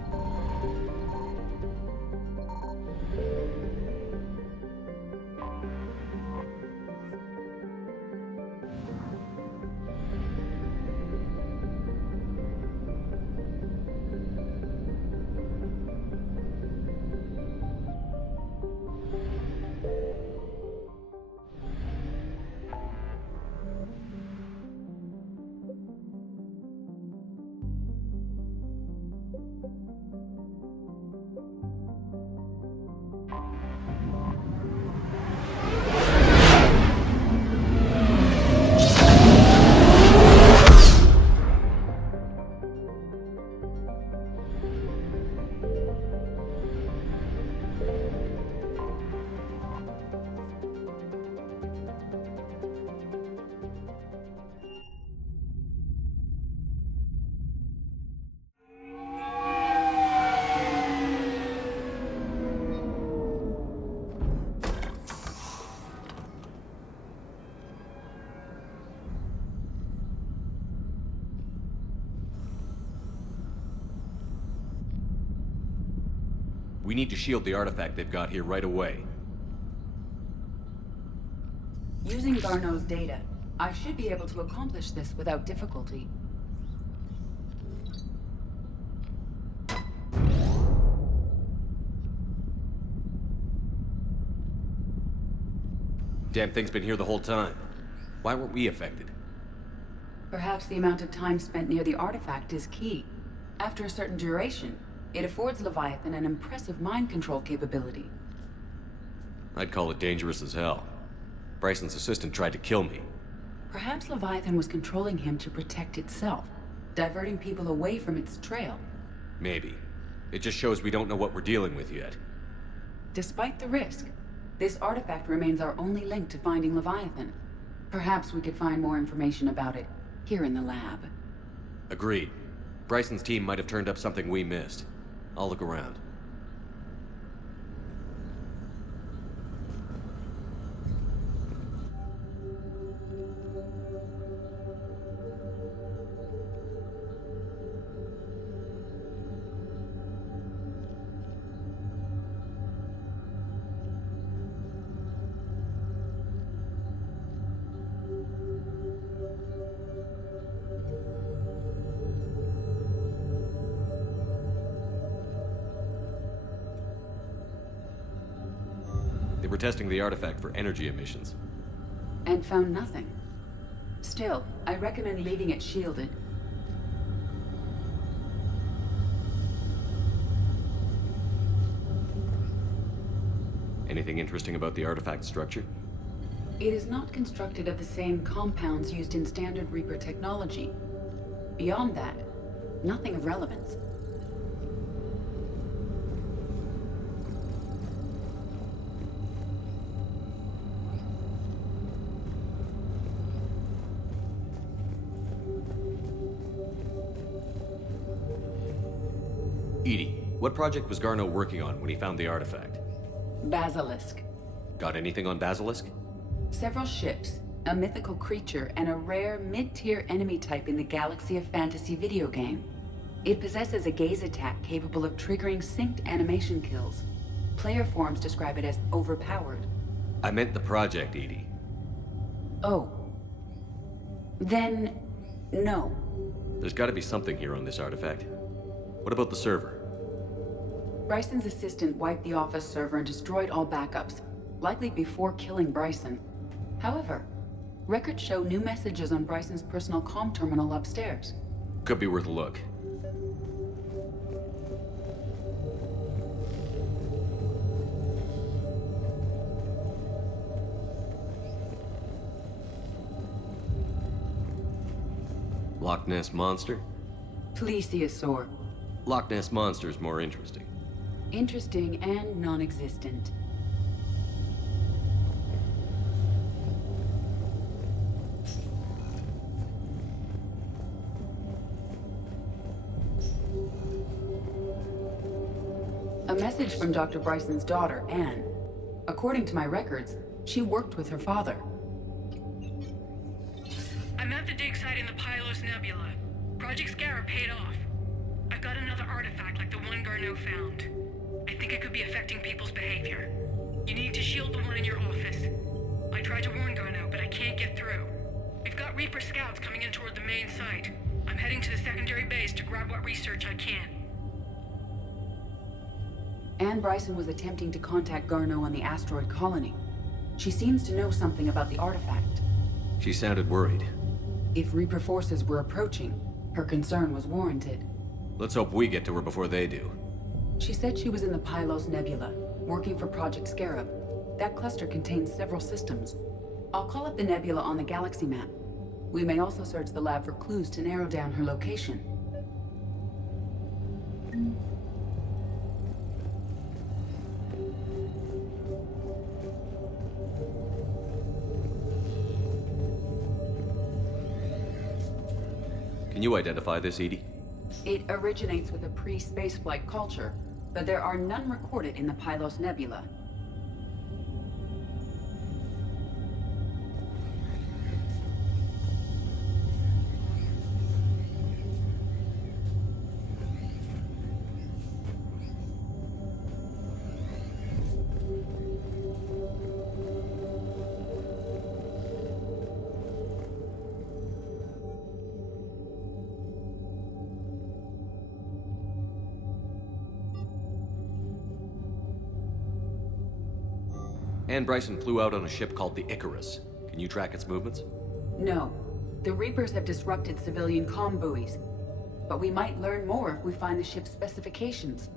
We need to shield the artifact they've got here right away. Using Garneau's data, I should be able to accomplish this without difficulty. Damn thing's been here the whole time. Why weren't we affected? Perhaps the amount of time spent near the artifact is key. After a certain duration, it affords Leviathan an impressive mind control capability. I'd call it dangerous as hell. Bryson's assistant tried to kill me. Perhaps Leviathan was controlling him to protect itself, diverting people away from its trail. Maybe. It just shows we don't know what we're dealing with yet. Despite the risk, this artifact remains our only link to finding Leviathan. Perhaps we could find more information about it here in the lab. Agreed. Bryson's team might have turned up something we missed. I'll look around. They were testing the artifact for energy emissions. And found nothing. Still, I recommend leaving it shielded. Anything interesting about the artifact structure? It is not constructed of the same compounds used in standard Reaper technology. Beyond that, nothing of relevance. EDI, what project was Garneau working on when he found the artifact? Basilisk. Got anything on Basilisk? Several ships, a mythical creature, and a rare mid-tier enemy type in the Galaxy of Fantasy video game. It possesses a gaze attack capable of triggering synced animation kills. Player forums describe it as overpowered. I meant the project, EDI. Oh. Then, no. There's gotta be something here on this artifact. What about the server? Bryson's assistant wiped the office server and destroyed all backups, likely before killing Bryson. However, records show new messages on Bryson's personal comm terminal upstairs. Could be worth a look. Loch Ness Monster? Plesiosaur. Loch Ness Monster is more interesting. Interesting and non-existent. A message from Dr. Bryson's daughter, Anne. According to my records, she worked with her father. I'm at the dig site in the Pylos Nebula. Project Scarab paid off. I've got another artifact like the one Garneau found. I think it could be affecting people's behavior. You need to shield the one in your office. I tried to warn Garneau, but I can't get through. We've got Reaper scouts coming in toward the main site. I'm heading to the secondary base to grab what research I can. Anne Bryson was attempting to contact Garneau on the asteroid colony. She seems to know something about the artifact. She sounded worried. If Reaper forces were approaching, her concern was warranted. Let's hope we get to her before they do. She said she was in the Pylos Nebula, working for Project Scarab. That cluster contains several systems. I'll call up the nebula on the galaxy map. We may also search the lab for clues to narrow down her location. Can you identify this, EDI? It originates with a pre-spaceflight culture, but there are none recorded in the Pylos Nebula. Anne Bryson flew out on a ship called the Icarus. Can you track its movements? No. The Reapers have disrupted civilian comm buoys. But we might learn more if we find the ship's specifications.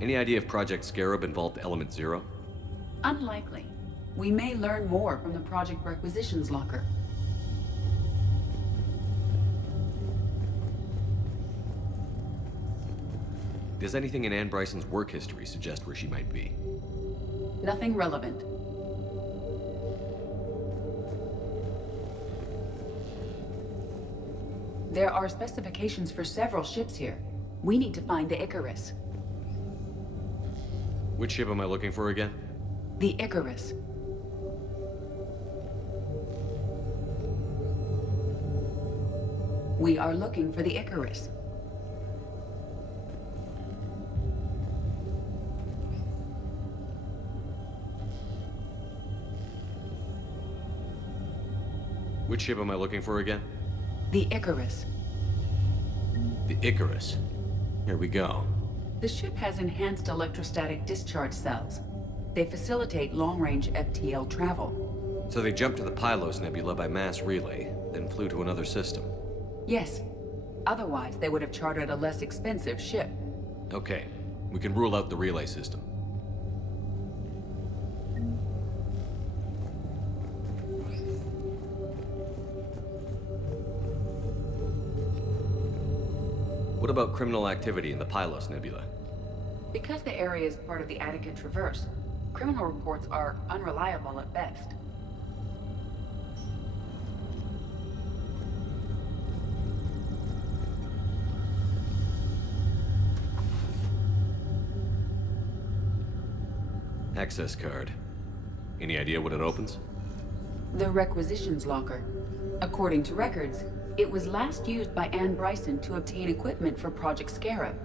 Any idea if Project Scarab involved Element Zero? Unlikely. We may learn more from the Project Requisitions Locker. Does anything in Anne Bryson's work history suggest where she might be? Nothing relevant. There are specifications for several ships here. We need to find the Icarus. Which ship am I looking for again? The Icarus. We are looking for the Icarus. Which ship am I looking for again? The Icarus. The Icarus. Here we go. The ship has enhanced electrostatic discharge cells. They facilitate long-range FTL travel. So they jumped to the Pylos Nebula by mass relay, then flew to another system. Yes. Otherwise, they would have chartered a less expensive ship. Okay, we can rule out the relay system. What about criminal activity in the Pylos Nebula? Because the area is part of the Attica Traverse, criminal reports are unreliable at best. Access card. Any idea what it opens? The Requisitions Locker. According to records, it was last used by Anne Bryson to obtain equipment for Project Scarab.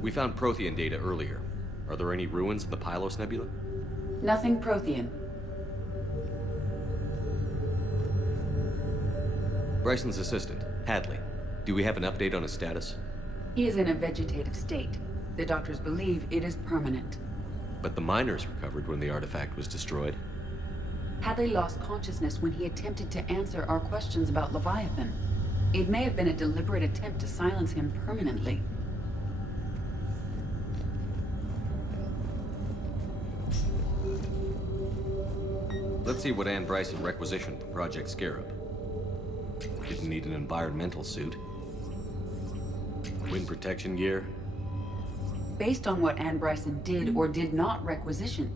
We found Prothean data earlier. Are there any ruins in the Pylos Nebula? Nothing Prothean. Bryson's assistant, Hadley. Do we have an update on his status? He is in a vegetative state. The doctors believe it is permanent. But the miners recovered when the artifact was destroyed. Hadley lost consciousness when he attempted to answer our questions about Leviathan. It may have been a deliberate attempt to silence him permanently. Let's see what Anne Bryson requisitioned for Project Scarab. Didn't need an environmental suit. Wind protection gear. Based on what Anne Bryson did or did not requisition,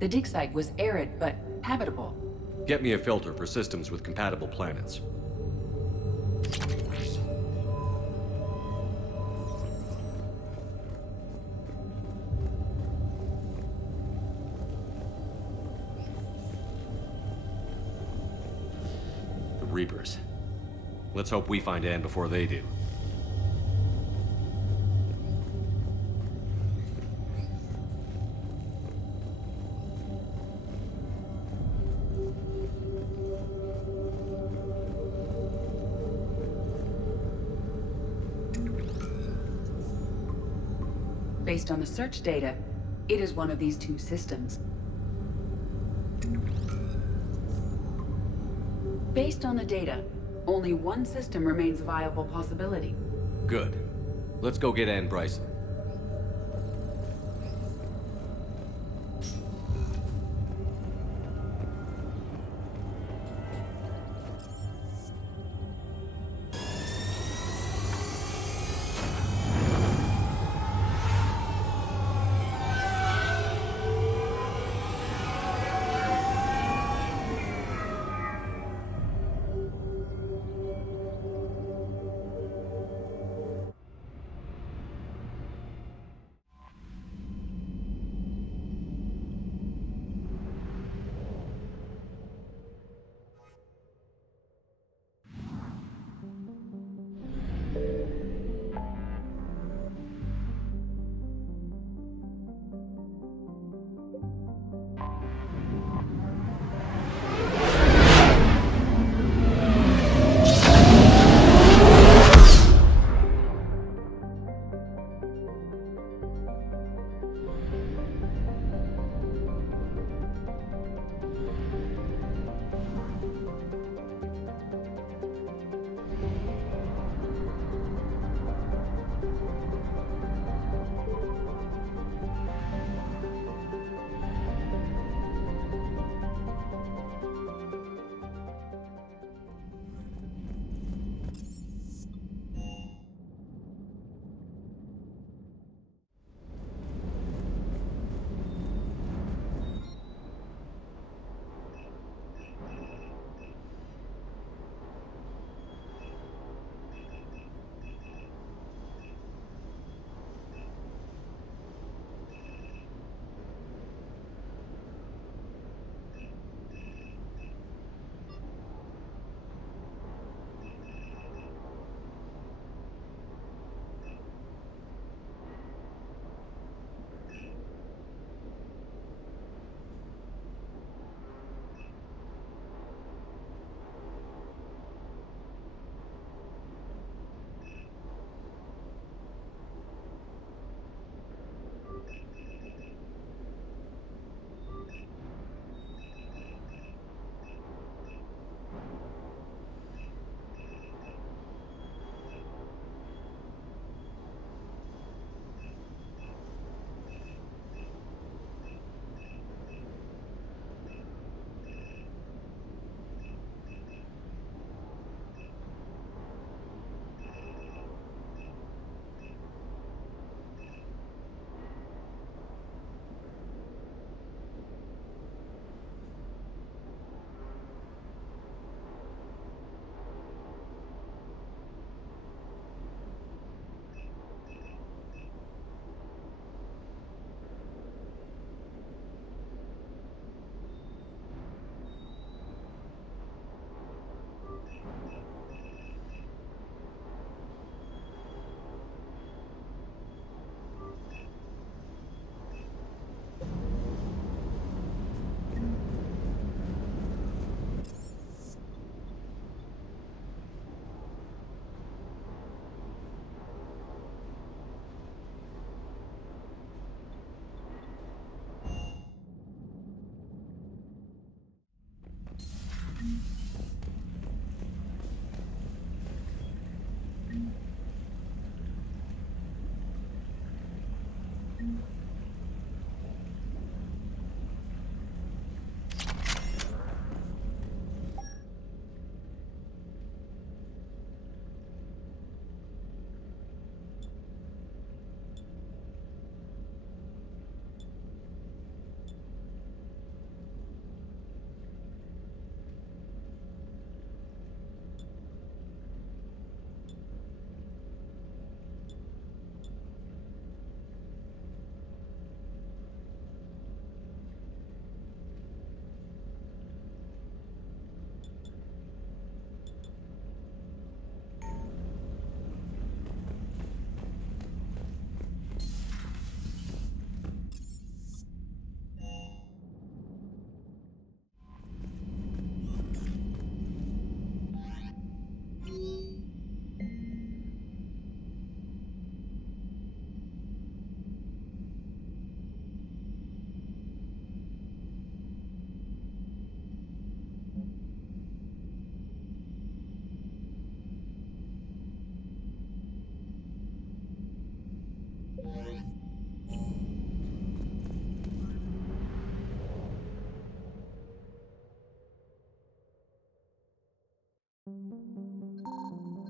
the dig site was arid but habitable. Get me a filter for systems with compatible planets. The Reapers. Let's hope we find Anne before they do. Based on the search data, it is one of these two systems. Based on the data, only one system remains a viable possibility. Good. Let's go get Anne Bryson.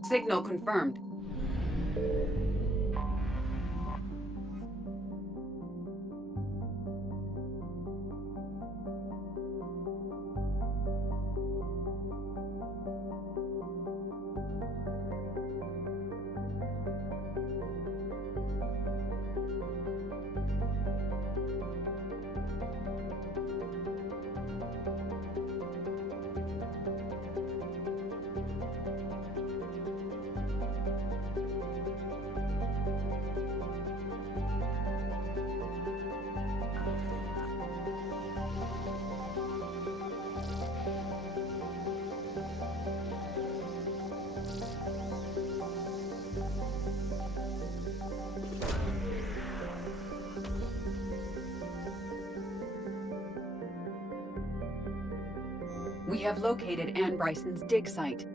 Signal confirmed. We have located Anne Bryson's dig site.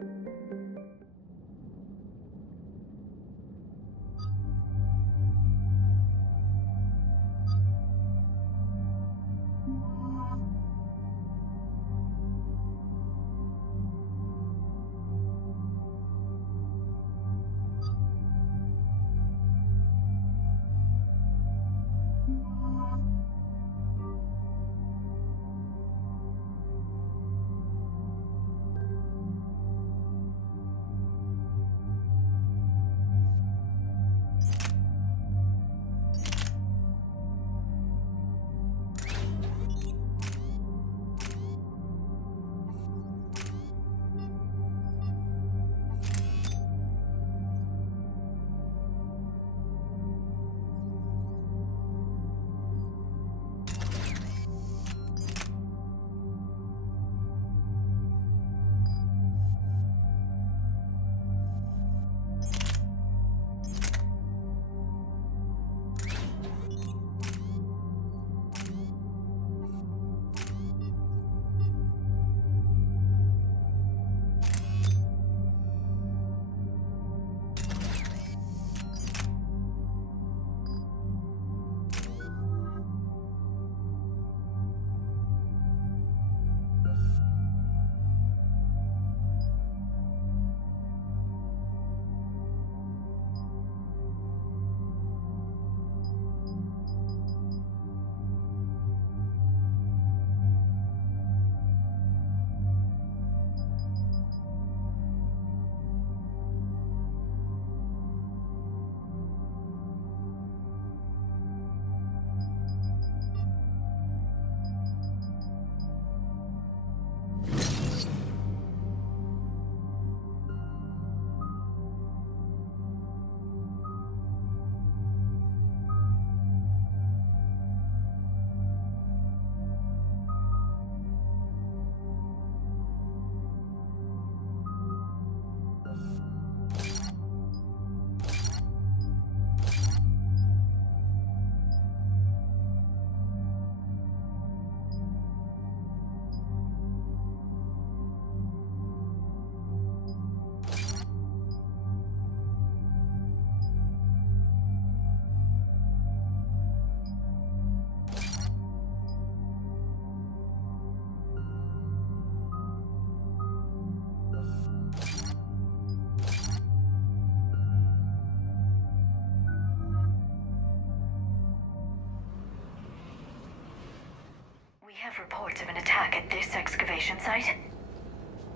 Have reports of an attack at this excavation site?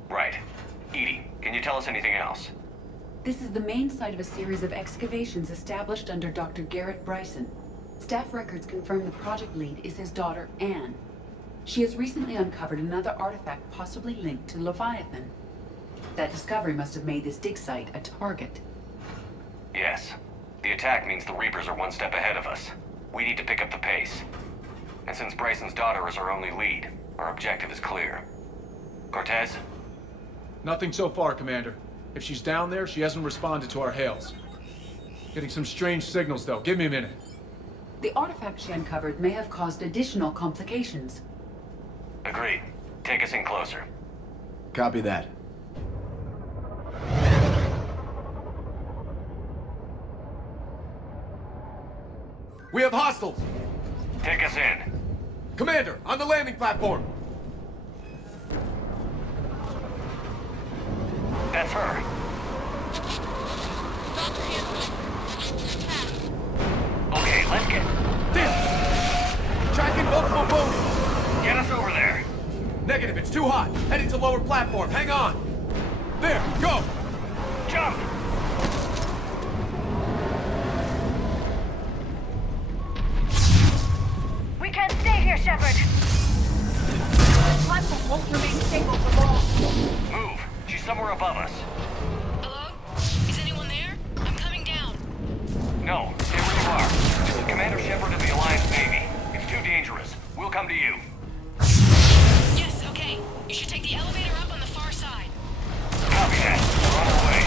Right. Edie, can you tell us anything else? This is the main site of a series of excavations established under Dr. Garrett Bryson. Staff records confirm the project lead is his daughter, Anne. She has recently uncovered another artifact possibly linked to Leviathan. That discovery must have made this dig site a target. Yes. The attack means the Reapers are one step ahead of us. We need to pick up the pace. And since Bryson's daughter is our only lead, our objective is clear. Cortez? Nothing so far, Commander. If she's down there, she hasn't responded to our hails. Getting some strange signals, though. Give me a minute. The artifact she uncovered may have caused additional complications. Agreed. Take us in closer. Copy that. We have hostiles! Take us in. Commander, on the landing platform! That's her. Okay, let's get... Damn! Tracking multiple boats! Get us over there. Negative, it's too hot. Heading to lower platform. Hang on. There, go! Jump! We can't stay here, Shepard. Platform won't remain stable for long. Move. She's somewhere above us. Hello? Is anyone there? I'm coming down. No, stay where you are. This is Commander Shepard of the Alliance Navy. It's too dangerous. We'll come to you. Yes, okay. You should take the elevator up on the far side. Copy that. We're on our way.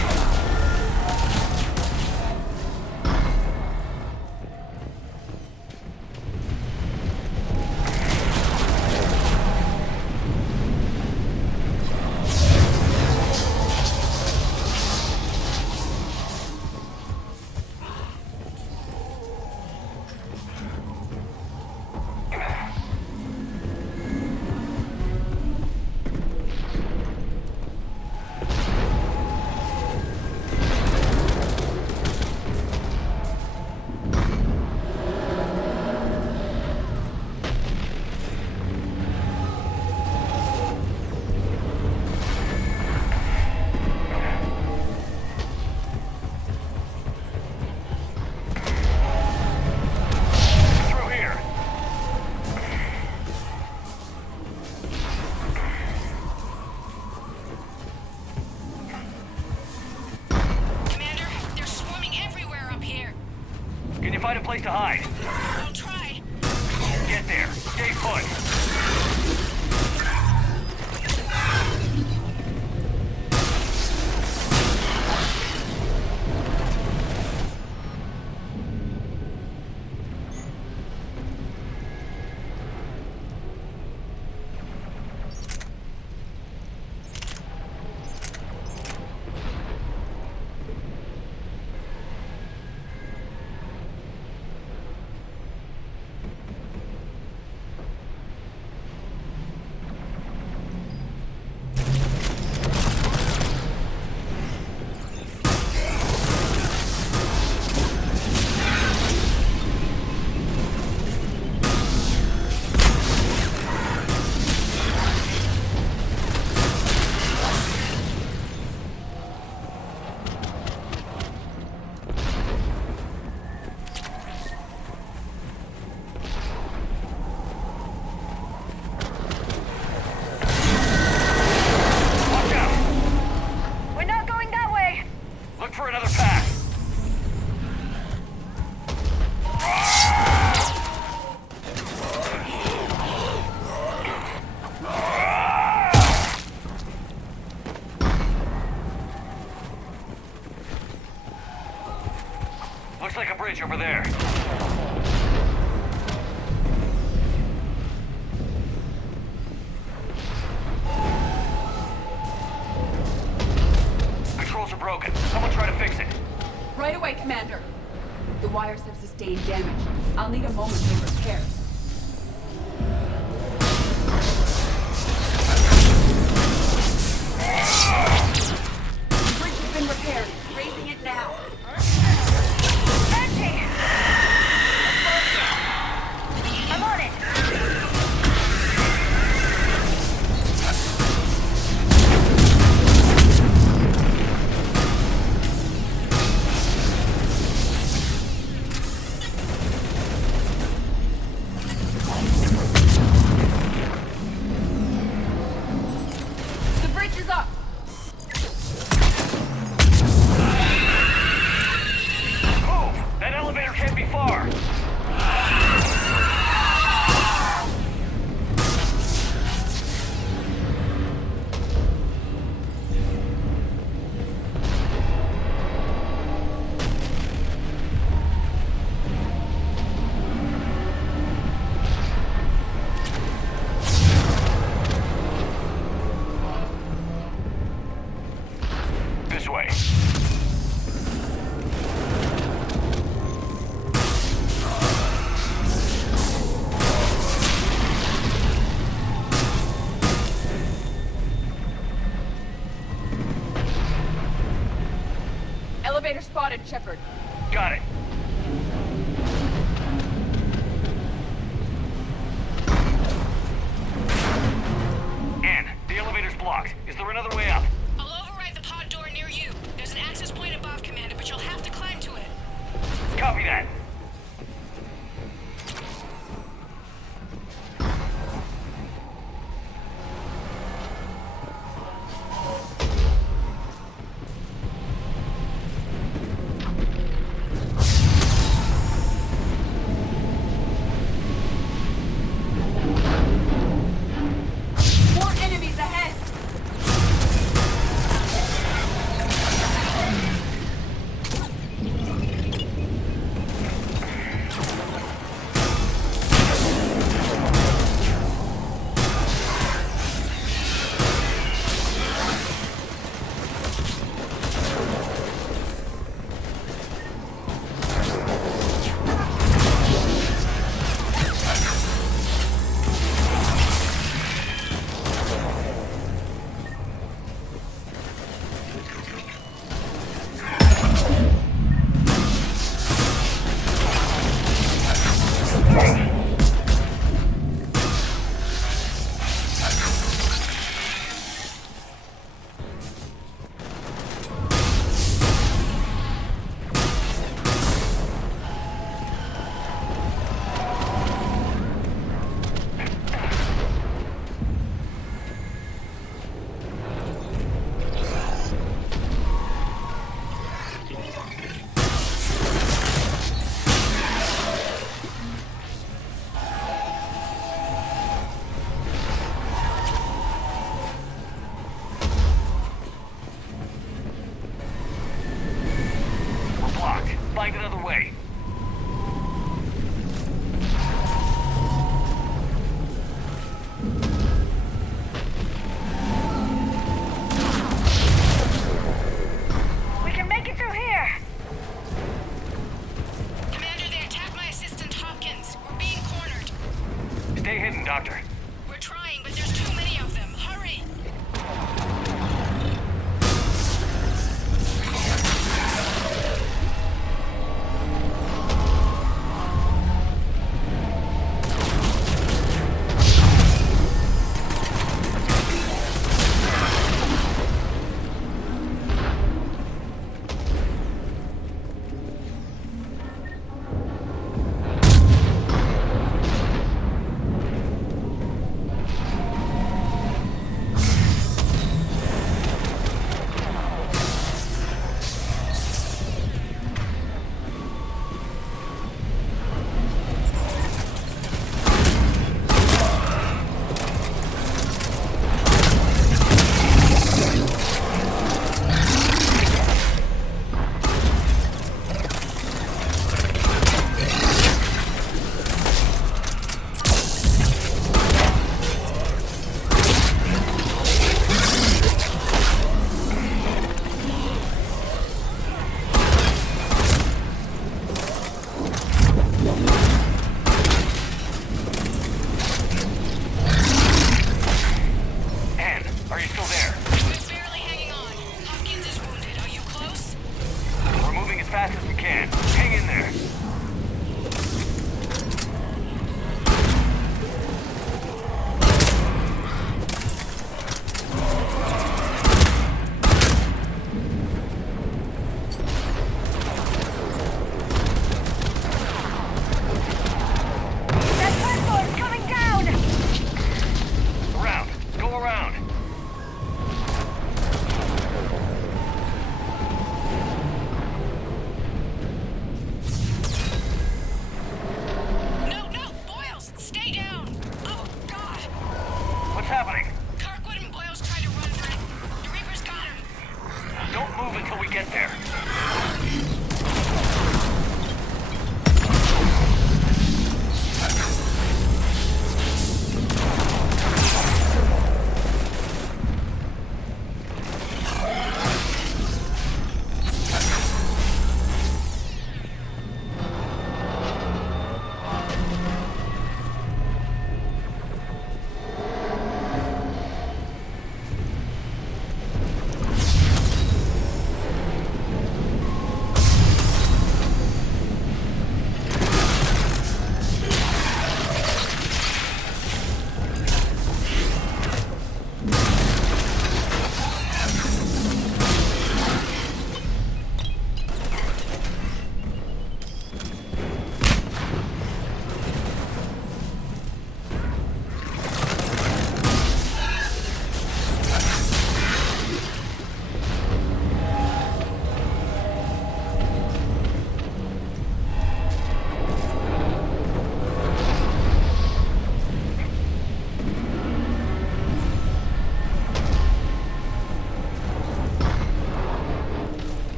Can you find a place to hide? I'll try. Get there. Stay put. Looks like a bridge over there. Controls are broken. Someone try to fix it. Right away, Commander. The wires have sustained damage. I'll need a moment for repairs. The bridge has been repaired. Raising it now. I'm on it! spotted, Shepard. Got it. Ann, the elevator's blocked. Is there another way up? I'll override the pod door near you. There's an access point above, Commander, but you'll have to climb to it. Copy that. More enemies ahead! We're blocked. Find another way. We can make it through here! Commander, they attacked my assistant Hopkins. We're being cornered. Stay hidden, Doctor. We're trying, but there's too many of them. Hurry!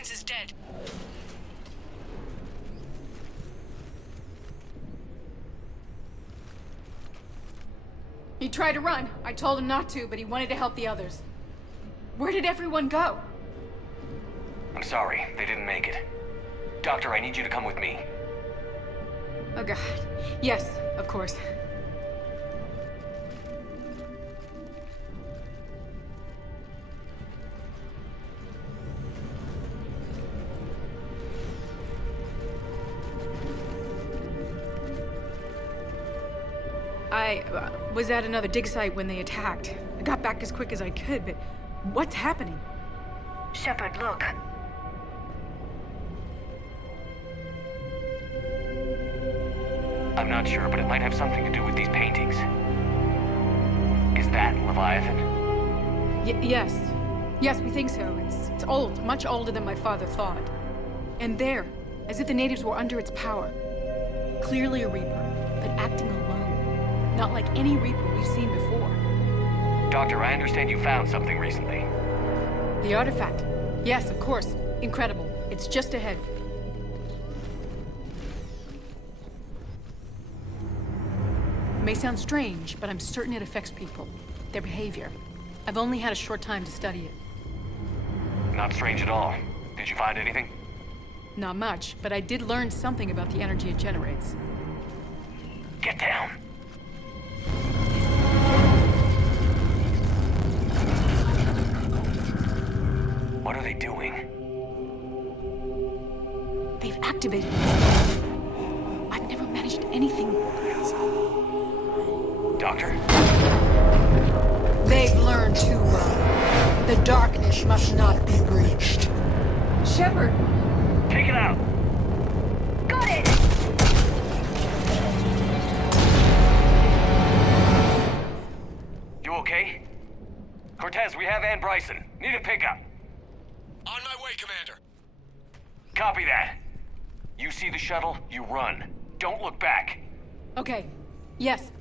Hawkins is dead. He tried to run. I told him not to, but he wanted to help the others. Where did everyone go? I'm sorry, they didn't make it. Doctor, I need you to come with me. Oh god. Yes, of course. I was at another dig site when they attacked. I got back as quick as I could, but what's happening? Shepard, look. I'm not sure, but it might have something to do with these paintings. Is that Leviathan? Yes. Yes, we think so. It's old, much older than my father thought. And there, as if the natives were under its power. Clearly a Reaper, but acting alone. Not like any Reaper we've seen before. Doctor, I understand you found something recently. The artifact. Yes, of course. Incredible. It's just ahead. It may sound strange, but I'm certain it affects people. Their behavior. I've only had a short time to study it. Not strange at all. Did you find anything? Not much, but I did learn something about the energy it generates. Get down. What are they doing? They've activated it. I've never managed anything. Doctor? They've learned too well. The darkness must not be breached. Shepard! Take it out! Got it! You okay? Cortez, we have Ann Bryson. Need a pickup. On my way, Commander. Copy that. You see the shuttle, you run. Don't look back. Okay. Yes.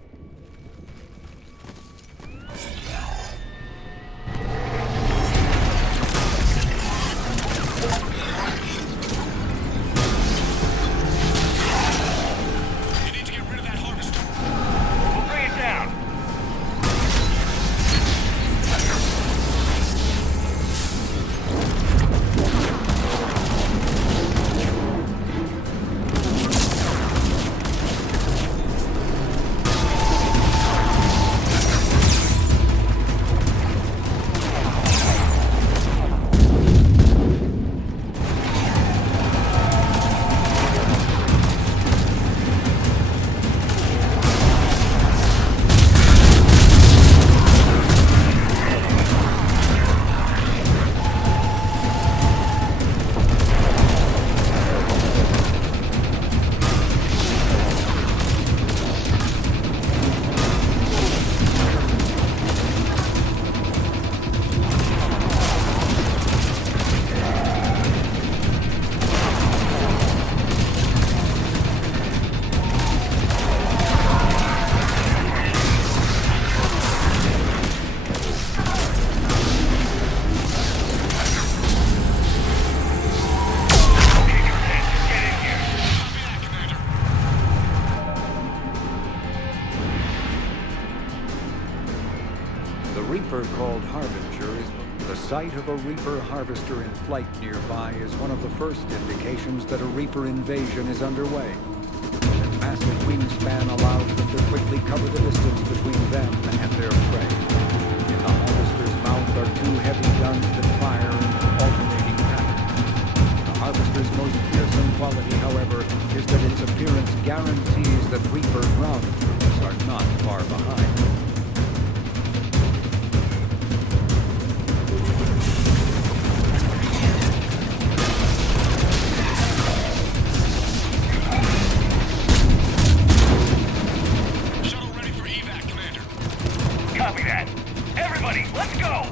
You need to get rid of that harvester. We'll bring it down. Reaper called Harbinger is the sight of a Reaper harvester in flight nearby is one of the first indications that a Reaper invasion is underway. Their massive wingspan allows them to quickly cover the distance between them and their prey. In the harvester's mouth are two heavy guns that fire in an alternating pattern. The harvester's most fearsome quality, however, is that its appearance guarantees that Reaper ground troops are not far behind. Copy that. Everybody, let's go!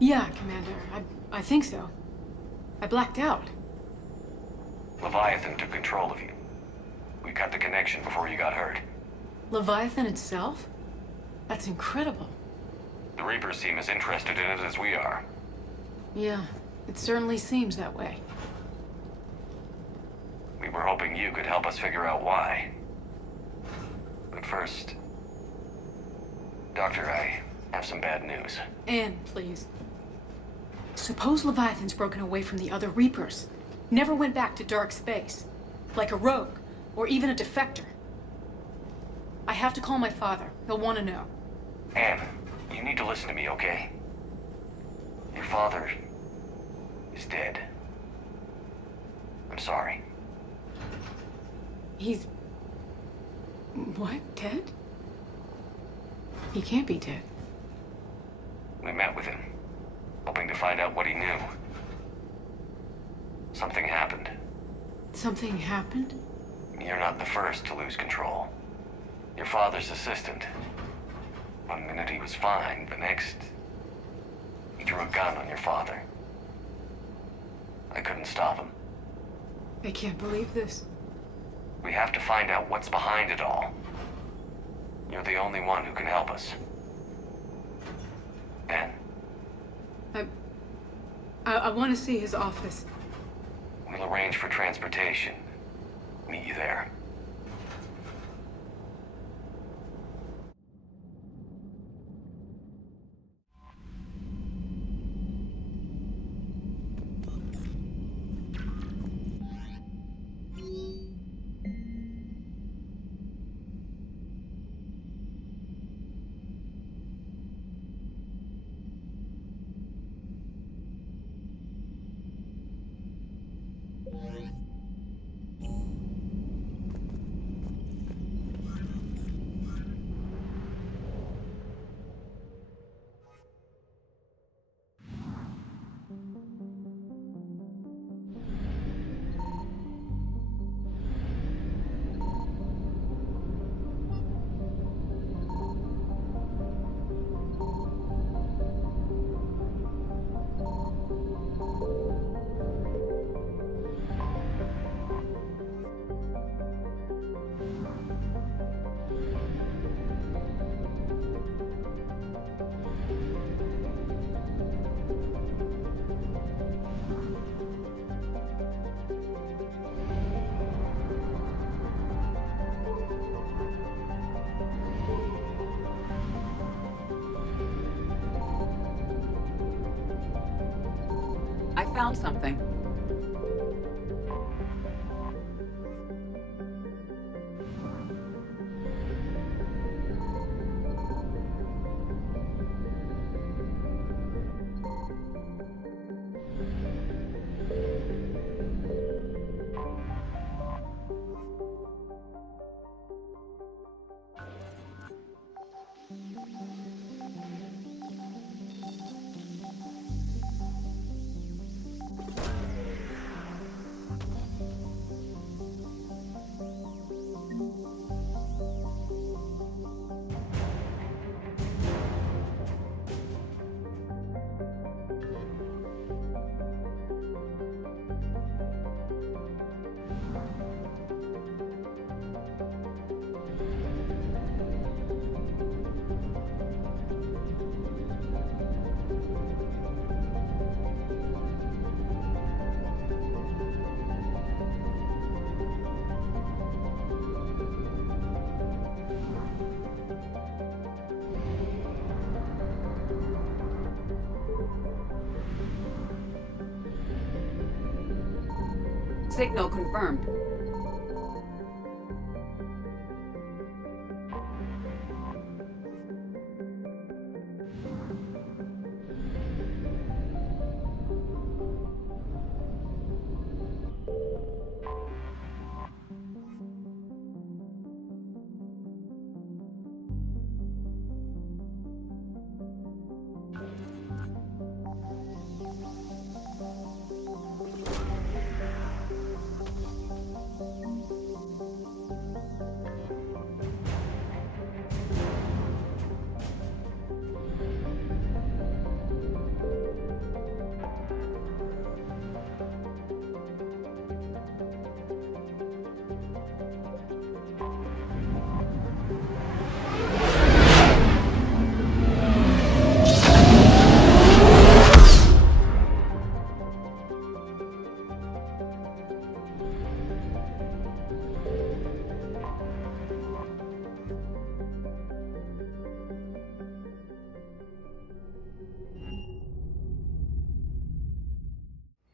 Yeah, Commander. I think so. I blacked out. Leviathan took control of you. We cut the connection before you got hurt. Leviathan itself? That's incredible. The Reapers seem as interested in it as we are. Yeah, it certainly seems that way. We were hoping you could help us figure out why. But first... Doctor, I have some bad news. Anne, please. Suppose Leviathan's broken away from the other Reapers. Never went back to dark space. Like a rogue, or even a defector. I have to call my father. He'll want to know. Anne, you need to listen to me, okay? Your father is dead. I'm sorry. He's... what? Dead? He can't be dead. We met with him, hoping to find out what he knew. Something happened. Something happened? You're not the first to lose control. Your father's assistant. One minute he was fine, the next... he drew a gun on your father. I couldn't stop him. I can't believe this. We have to find out what's behind it all. You're the only one who can help us. Anne? I want to see his office. We'll arrange for transportation. Meet you there. I found something. Signal confirmed.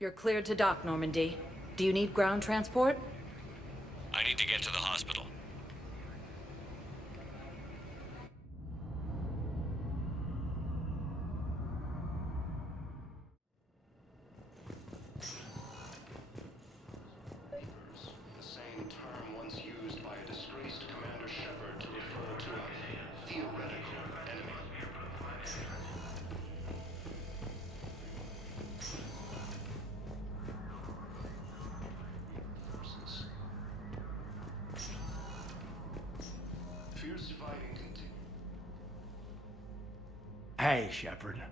You're cleared to dock, Normandy. Do you need ground transport? I need to get to the hospital. The same term once used by a disgraced Commander Shepard to refer to a theoretical enemy. Fierce fighting continues. Hey, Shepard.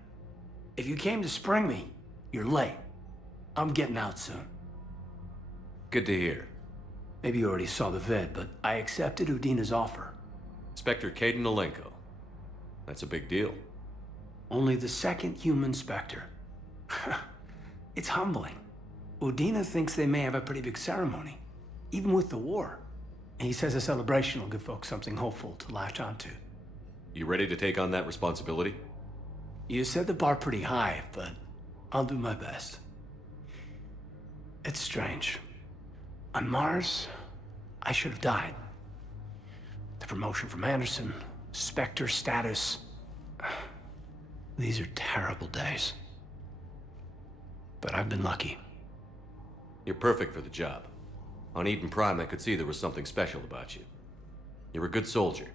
If you came to spring me, you're late. I'm getting out soon. Good to hear. Maybe you already saw the vid, but I accepted Udina's offer. Inspector Kaidan Alenko. That's a big deal. Only the second human Spectre. It's humbling. Udina thinks they may have a pretty big ceremony, even with the war. And he says a celebration will give folks something hopeful to latch onto. You ready to take on that responsibility? You set the bar pretty high, but I'll do my best. It's strange. On Mars, I should have died. The promotion from Anderson, Spectre status. These are terrible days. But I've been lucky. You're perfect for the job. On Eden Prime, I could see there was something special about you. You're a good soldier.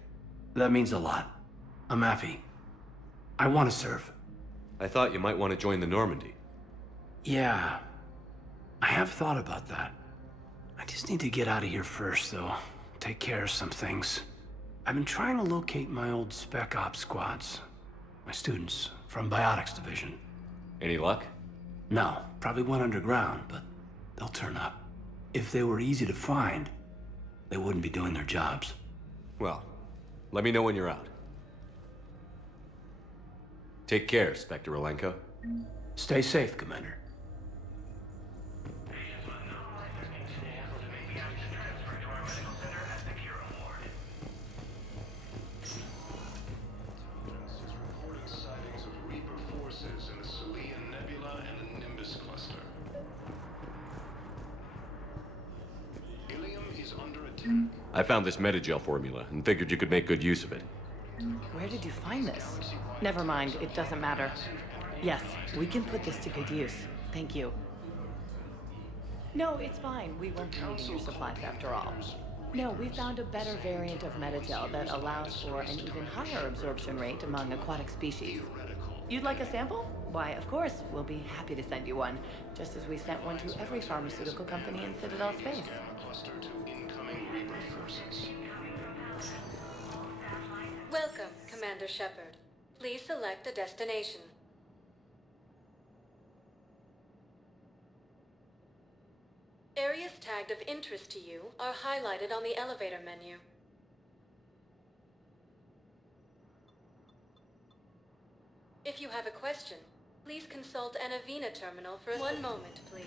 That means a lot. I'm happy. I want to serve. I thought you might want to join the Normandy. Yeah. I have thought about that. I just need to get out of here first, though. Take care of some things. I've been trying to locate my old Spec Ops squads. My students from Biotics Division. Any luck? No. Probably went underground, but they'll turn up. If they were easy to find, they wouldn't be doing their jobs. Well, let me know when you're out. Take care, Spectre Alenko. Stay safe, Commander. Sightings of Reaper forces in the Selian Nebula and the Nimbus cluster. Ilium is under attack. I found this Metagel formula and figured you could make good use of it. Where did you find this? Never mind, it doesn't matter. Yes, we can put this to good use. Thank you. No, it's fine. We won't be needing your supplies after all. No, we found a better variant of Metagel that allows for an even higher absorption rate among aquatic species. You'd like a sample? Why, of course, we'll be happy to send you one, just as we sent one to every pharmaceutical company in Citadel space. Cluster to incoming Reaper forces. Welcome, Commander Shepard. Please select a destination. Areas tagged of interest to you are highlighted on the elevator menu. If you have a question, please consult an Avina terminal for 1 moment, please.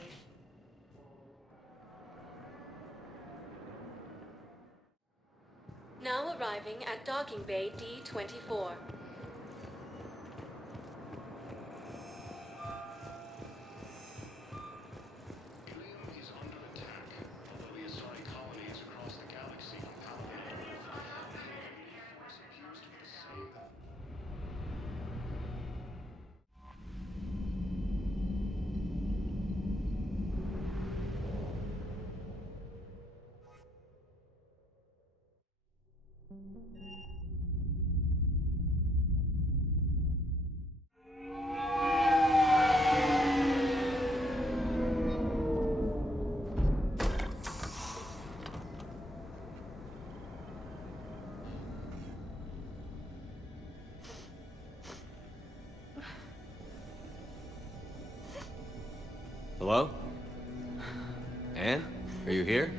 Now arriving at Docking Bay D-24. Hello? Anne? Are you here?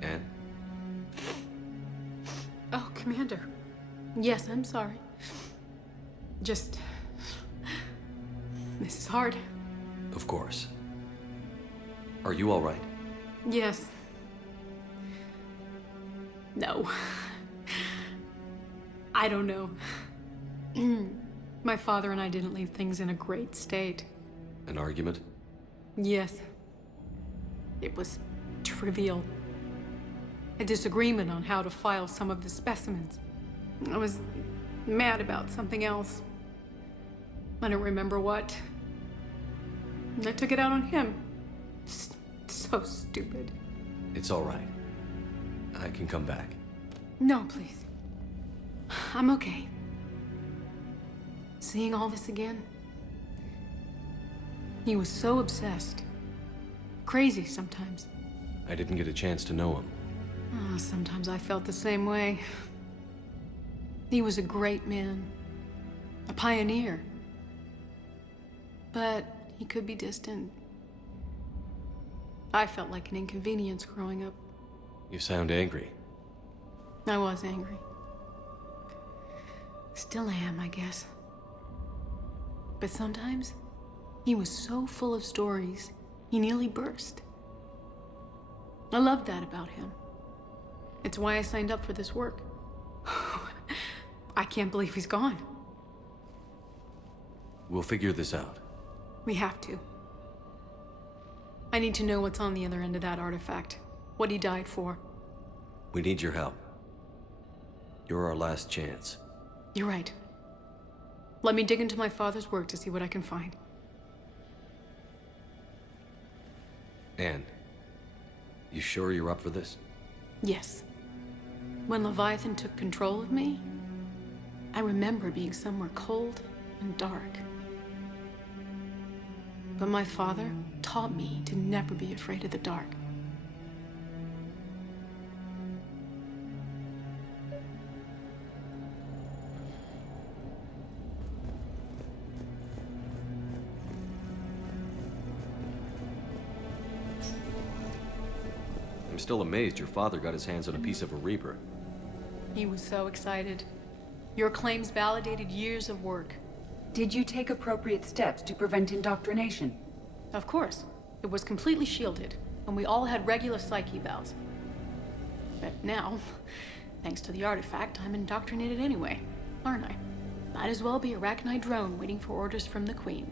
Anne? Oh, Commander. Yes, I'm sorry. Just... This is hard. Of course. Are you all right? Yes. No. I don't know. My father and I didn't leave things in a great state. An argument? Yes. It was trivial. A disagreement on how to file some of the specimens. I was mad about something else. I don't remember what. I took it out on him. So stupid. It's all right. I can come back. No, please. I'm okay. Seeing all this again? He was so obsessed. Crazy sometimes. I didn't get a chance to know him. Sometimes I felt the same way. He was a great man. A pioneer. But he could be distant. I felt like an inconvenience growing up. You sound angry. I was angry. Still am, I guess. But sometimes, he was so full of stories, he nearly burst. I loved that about him. It's why I signed up for this work. I can't believe he's gone. We'll figure this out. We have to. I need to know what's on the other end of that artifact. What he died for. We need your help. You're our last chance. You're right. Let me dig into my father's work to see what I can find. Anne, you sure you're up for this? Yes. When Leviathan took control of me, I remember being somewhere cold and dark. But my father taught me to never be afraid of the dark. I'm still amazed your father got his hands on a piece of a Reaper. He was so excited. Your claims validated years of work. Did you take appropriate steps to prevent indoctrination? Of course. It was completely shielded, and we all had regular psych evals. But now, thanks to the artifact, I'm indoctrinated anyway, aren't I? Might as well be a Rachni drone waiting for orders from the Queen.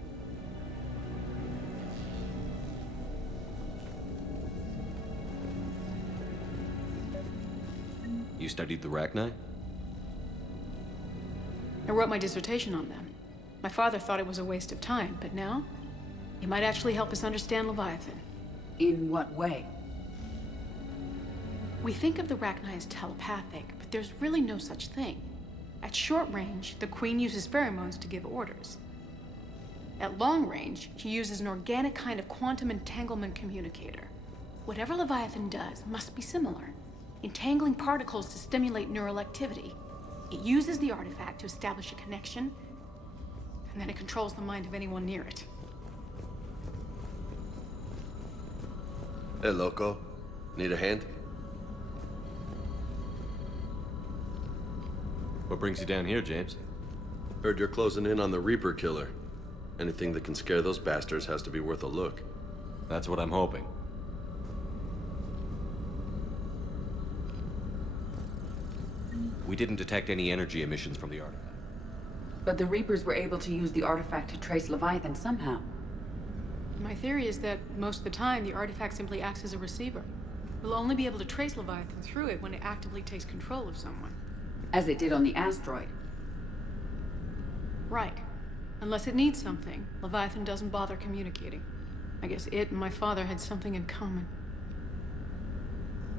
You studied the Rachni? I wrote my dissertation on them. My father thought it was a waste of time, but now, it might actually help us understand Leviathan. In what way? We think of the Rachni as telepathic, but there's really no such thing. At short range, the Queen uses pheromones to give orders. At long range, she uses an organic kind of quantum entanglement communicator. Whatever Leviathan does must be similar, entangling particles to stimulate neural activity. It uses the artifact to establish a connection, and then it controls the mind of anyone near it. Hey, Loco. Need a hand? What brings you down here, James? Heard you're closing in on the Reaper killer. Anything that can scare those bastards has to be worth a look. That's what I'm hoping. We didn't detect any energy emissions from the artifact. But the Reapers were able to use the artifact to trace Leviathan somehow. My theory is that most of the time, the artifact simply acts as a receiver. We'll only be able to trace Leviathan through it when it actively takes control of someone. As it did on the asteroid. Right. Unless it needs something, Leviathan doesn't bother communicating. I guess it and my father had something in common.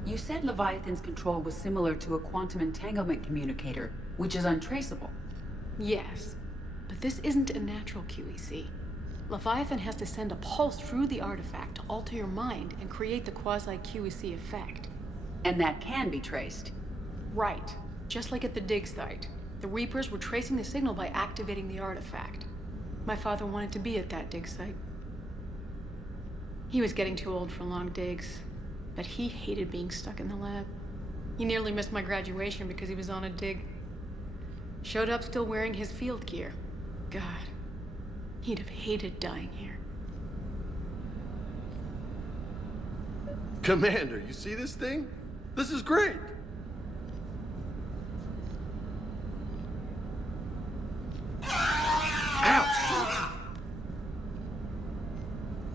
You said Leviathan's control was similar to a quantum entanglement communicator, which is untraceable. Yes, but this isn't a natural QEC. Leviathan has to send a pulse through the artifact to alter your mind and create the quasi-QEC effect. And that can be traced. Right. Just like at the dig site. The Reapers were tracing the signal by activating the artifact. My father wanted to be at that dig site. He was getting too old for long digs, but he hated being stuck in the lab. He nearly missed my graduation because he was on a dig. Showed up still wearing his field gear. God, he'd have hated dying here. Commander, you see this thing? This is great!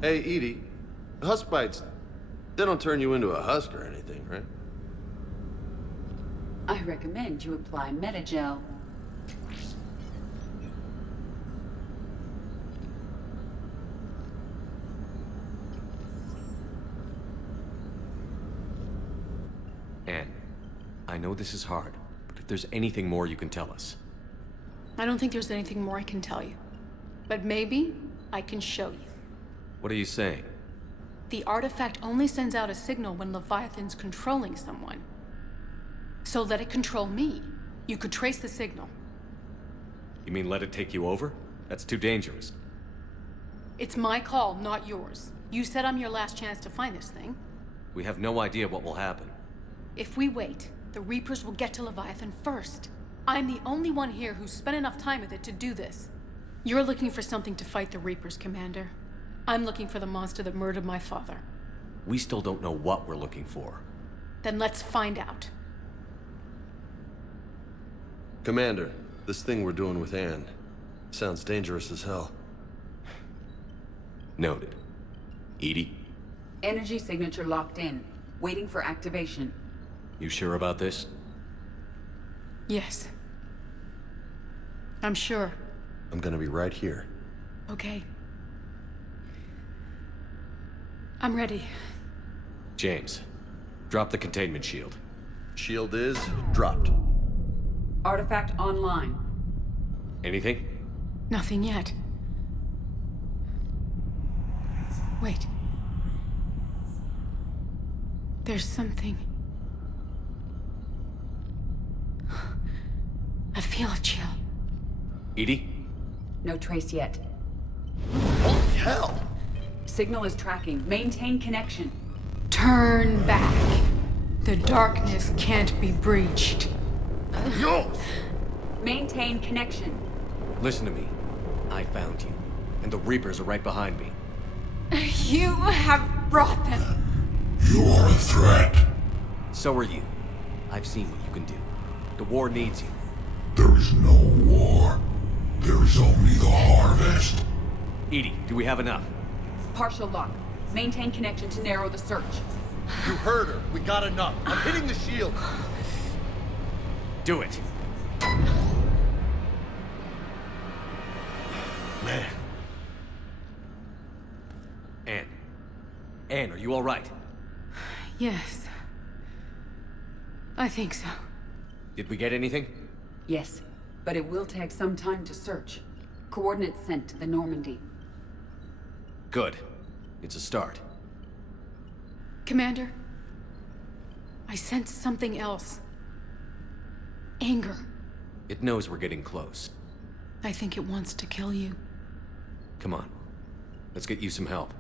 Hey, Edie. Husk bites, they don't turn you into a husk or anything, right? I recommend you apply Metagel. Anne, I know this is hard, but if there's anything more you can tell us. I don't think there's anything more I can tell you. But maybe I can show you. What are you saying? The artifact only sends out a signal when Leviathan's controlling someone. So let it control me. You could trace the signal. You mean let it take you over? That's too dangerous. It's my call, not yours. You said I'm your last chance to find this thing. We have no idea what will happen. If we wait, the Reapers will get to Leviathan first. I'm the only one here who's spent enough time with it to do this. You're looking for something to fight the Reapers, Commander. I'm looking for the monster that murdered my father. We still don't know what we're looking for. Then let's find out. Commander, this thing we're doing with Anne sounds dangerous as hell. Noted. Edie? Energy signature locked in. Waiting for activation. You sure about this? Yes. I'm sure. I'm gonna be right here. Okay. I'm ready. James, drop the containment shield. Shield is dropped. Artifact online. Anything? Nothing yet. Wait. There's something. I feel a chill. Edie? No trace yet. Holy hell! Signal is tracking. Maintain connection. Turn back. The darkness can't be breached. Yo! Maintain connection. Listen to me. I found you, and the Reapers are right behind me. You have brought them. You are a threat. So are you. I've seen what you can do. The war needs you. There is no war. There is only the harvest. Edie, do we have enough? Partial lock. Maintain connection to narrow the search. You heard her. We got enough. I'm hitting the shield. Do it. Man. Anne. Anne, are you all right? Yes. I think so. Did we get anything? Yes, but it will take some time to search. Coordinates sent to the Normandy. Good. It's a start. Commander, I sense something else. Anger. It knows we're getting close. I think it wants to kill you. Come on. Let's get you some help.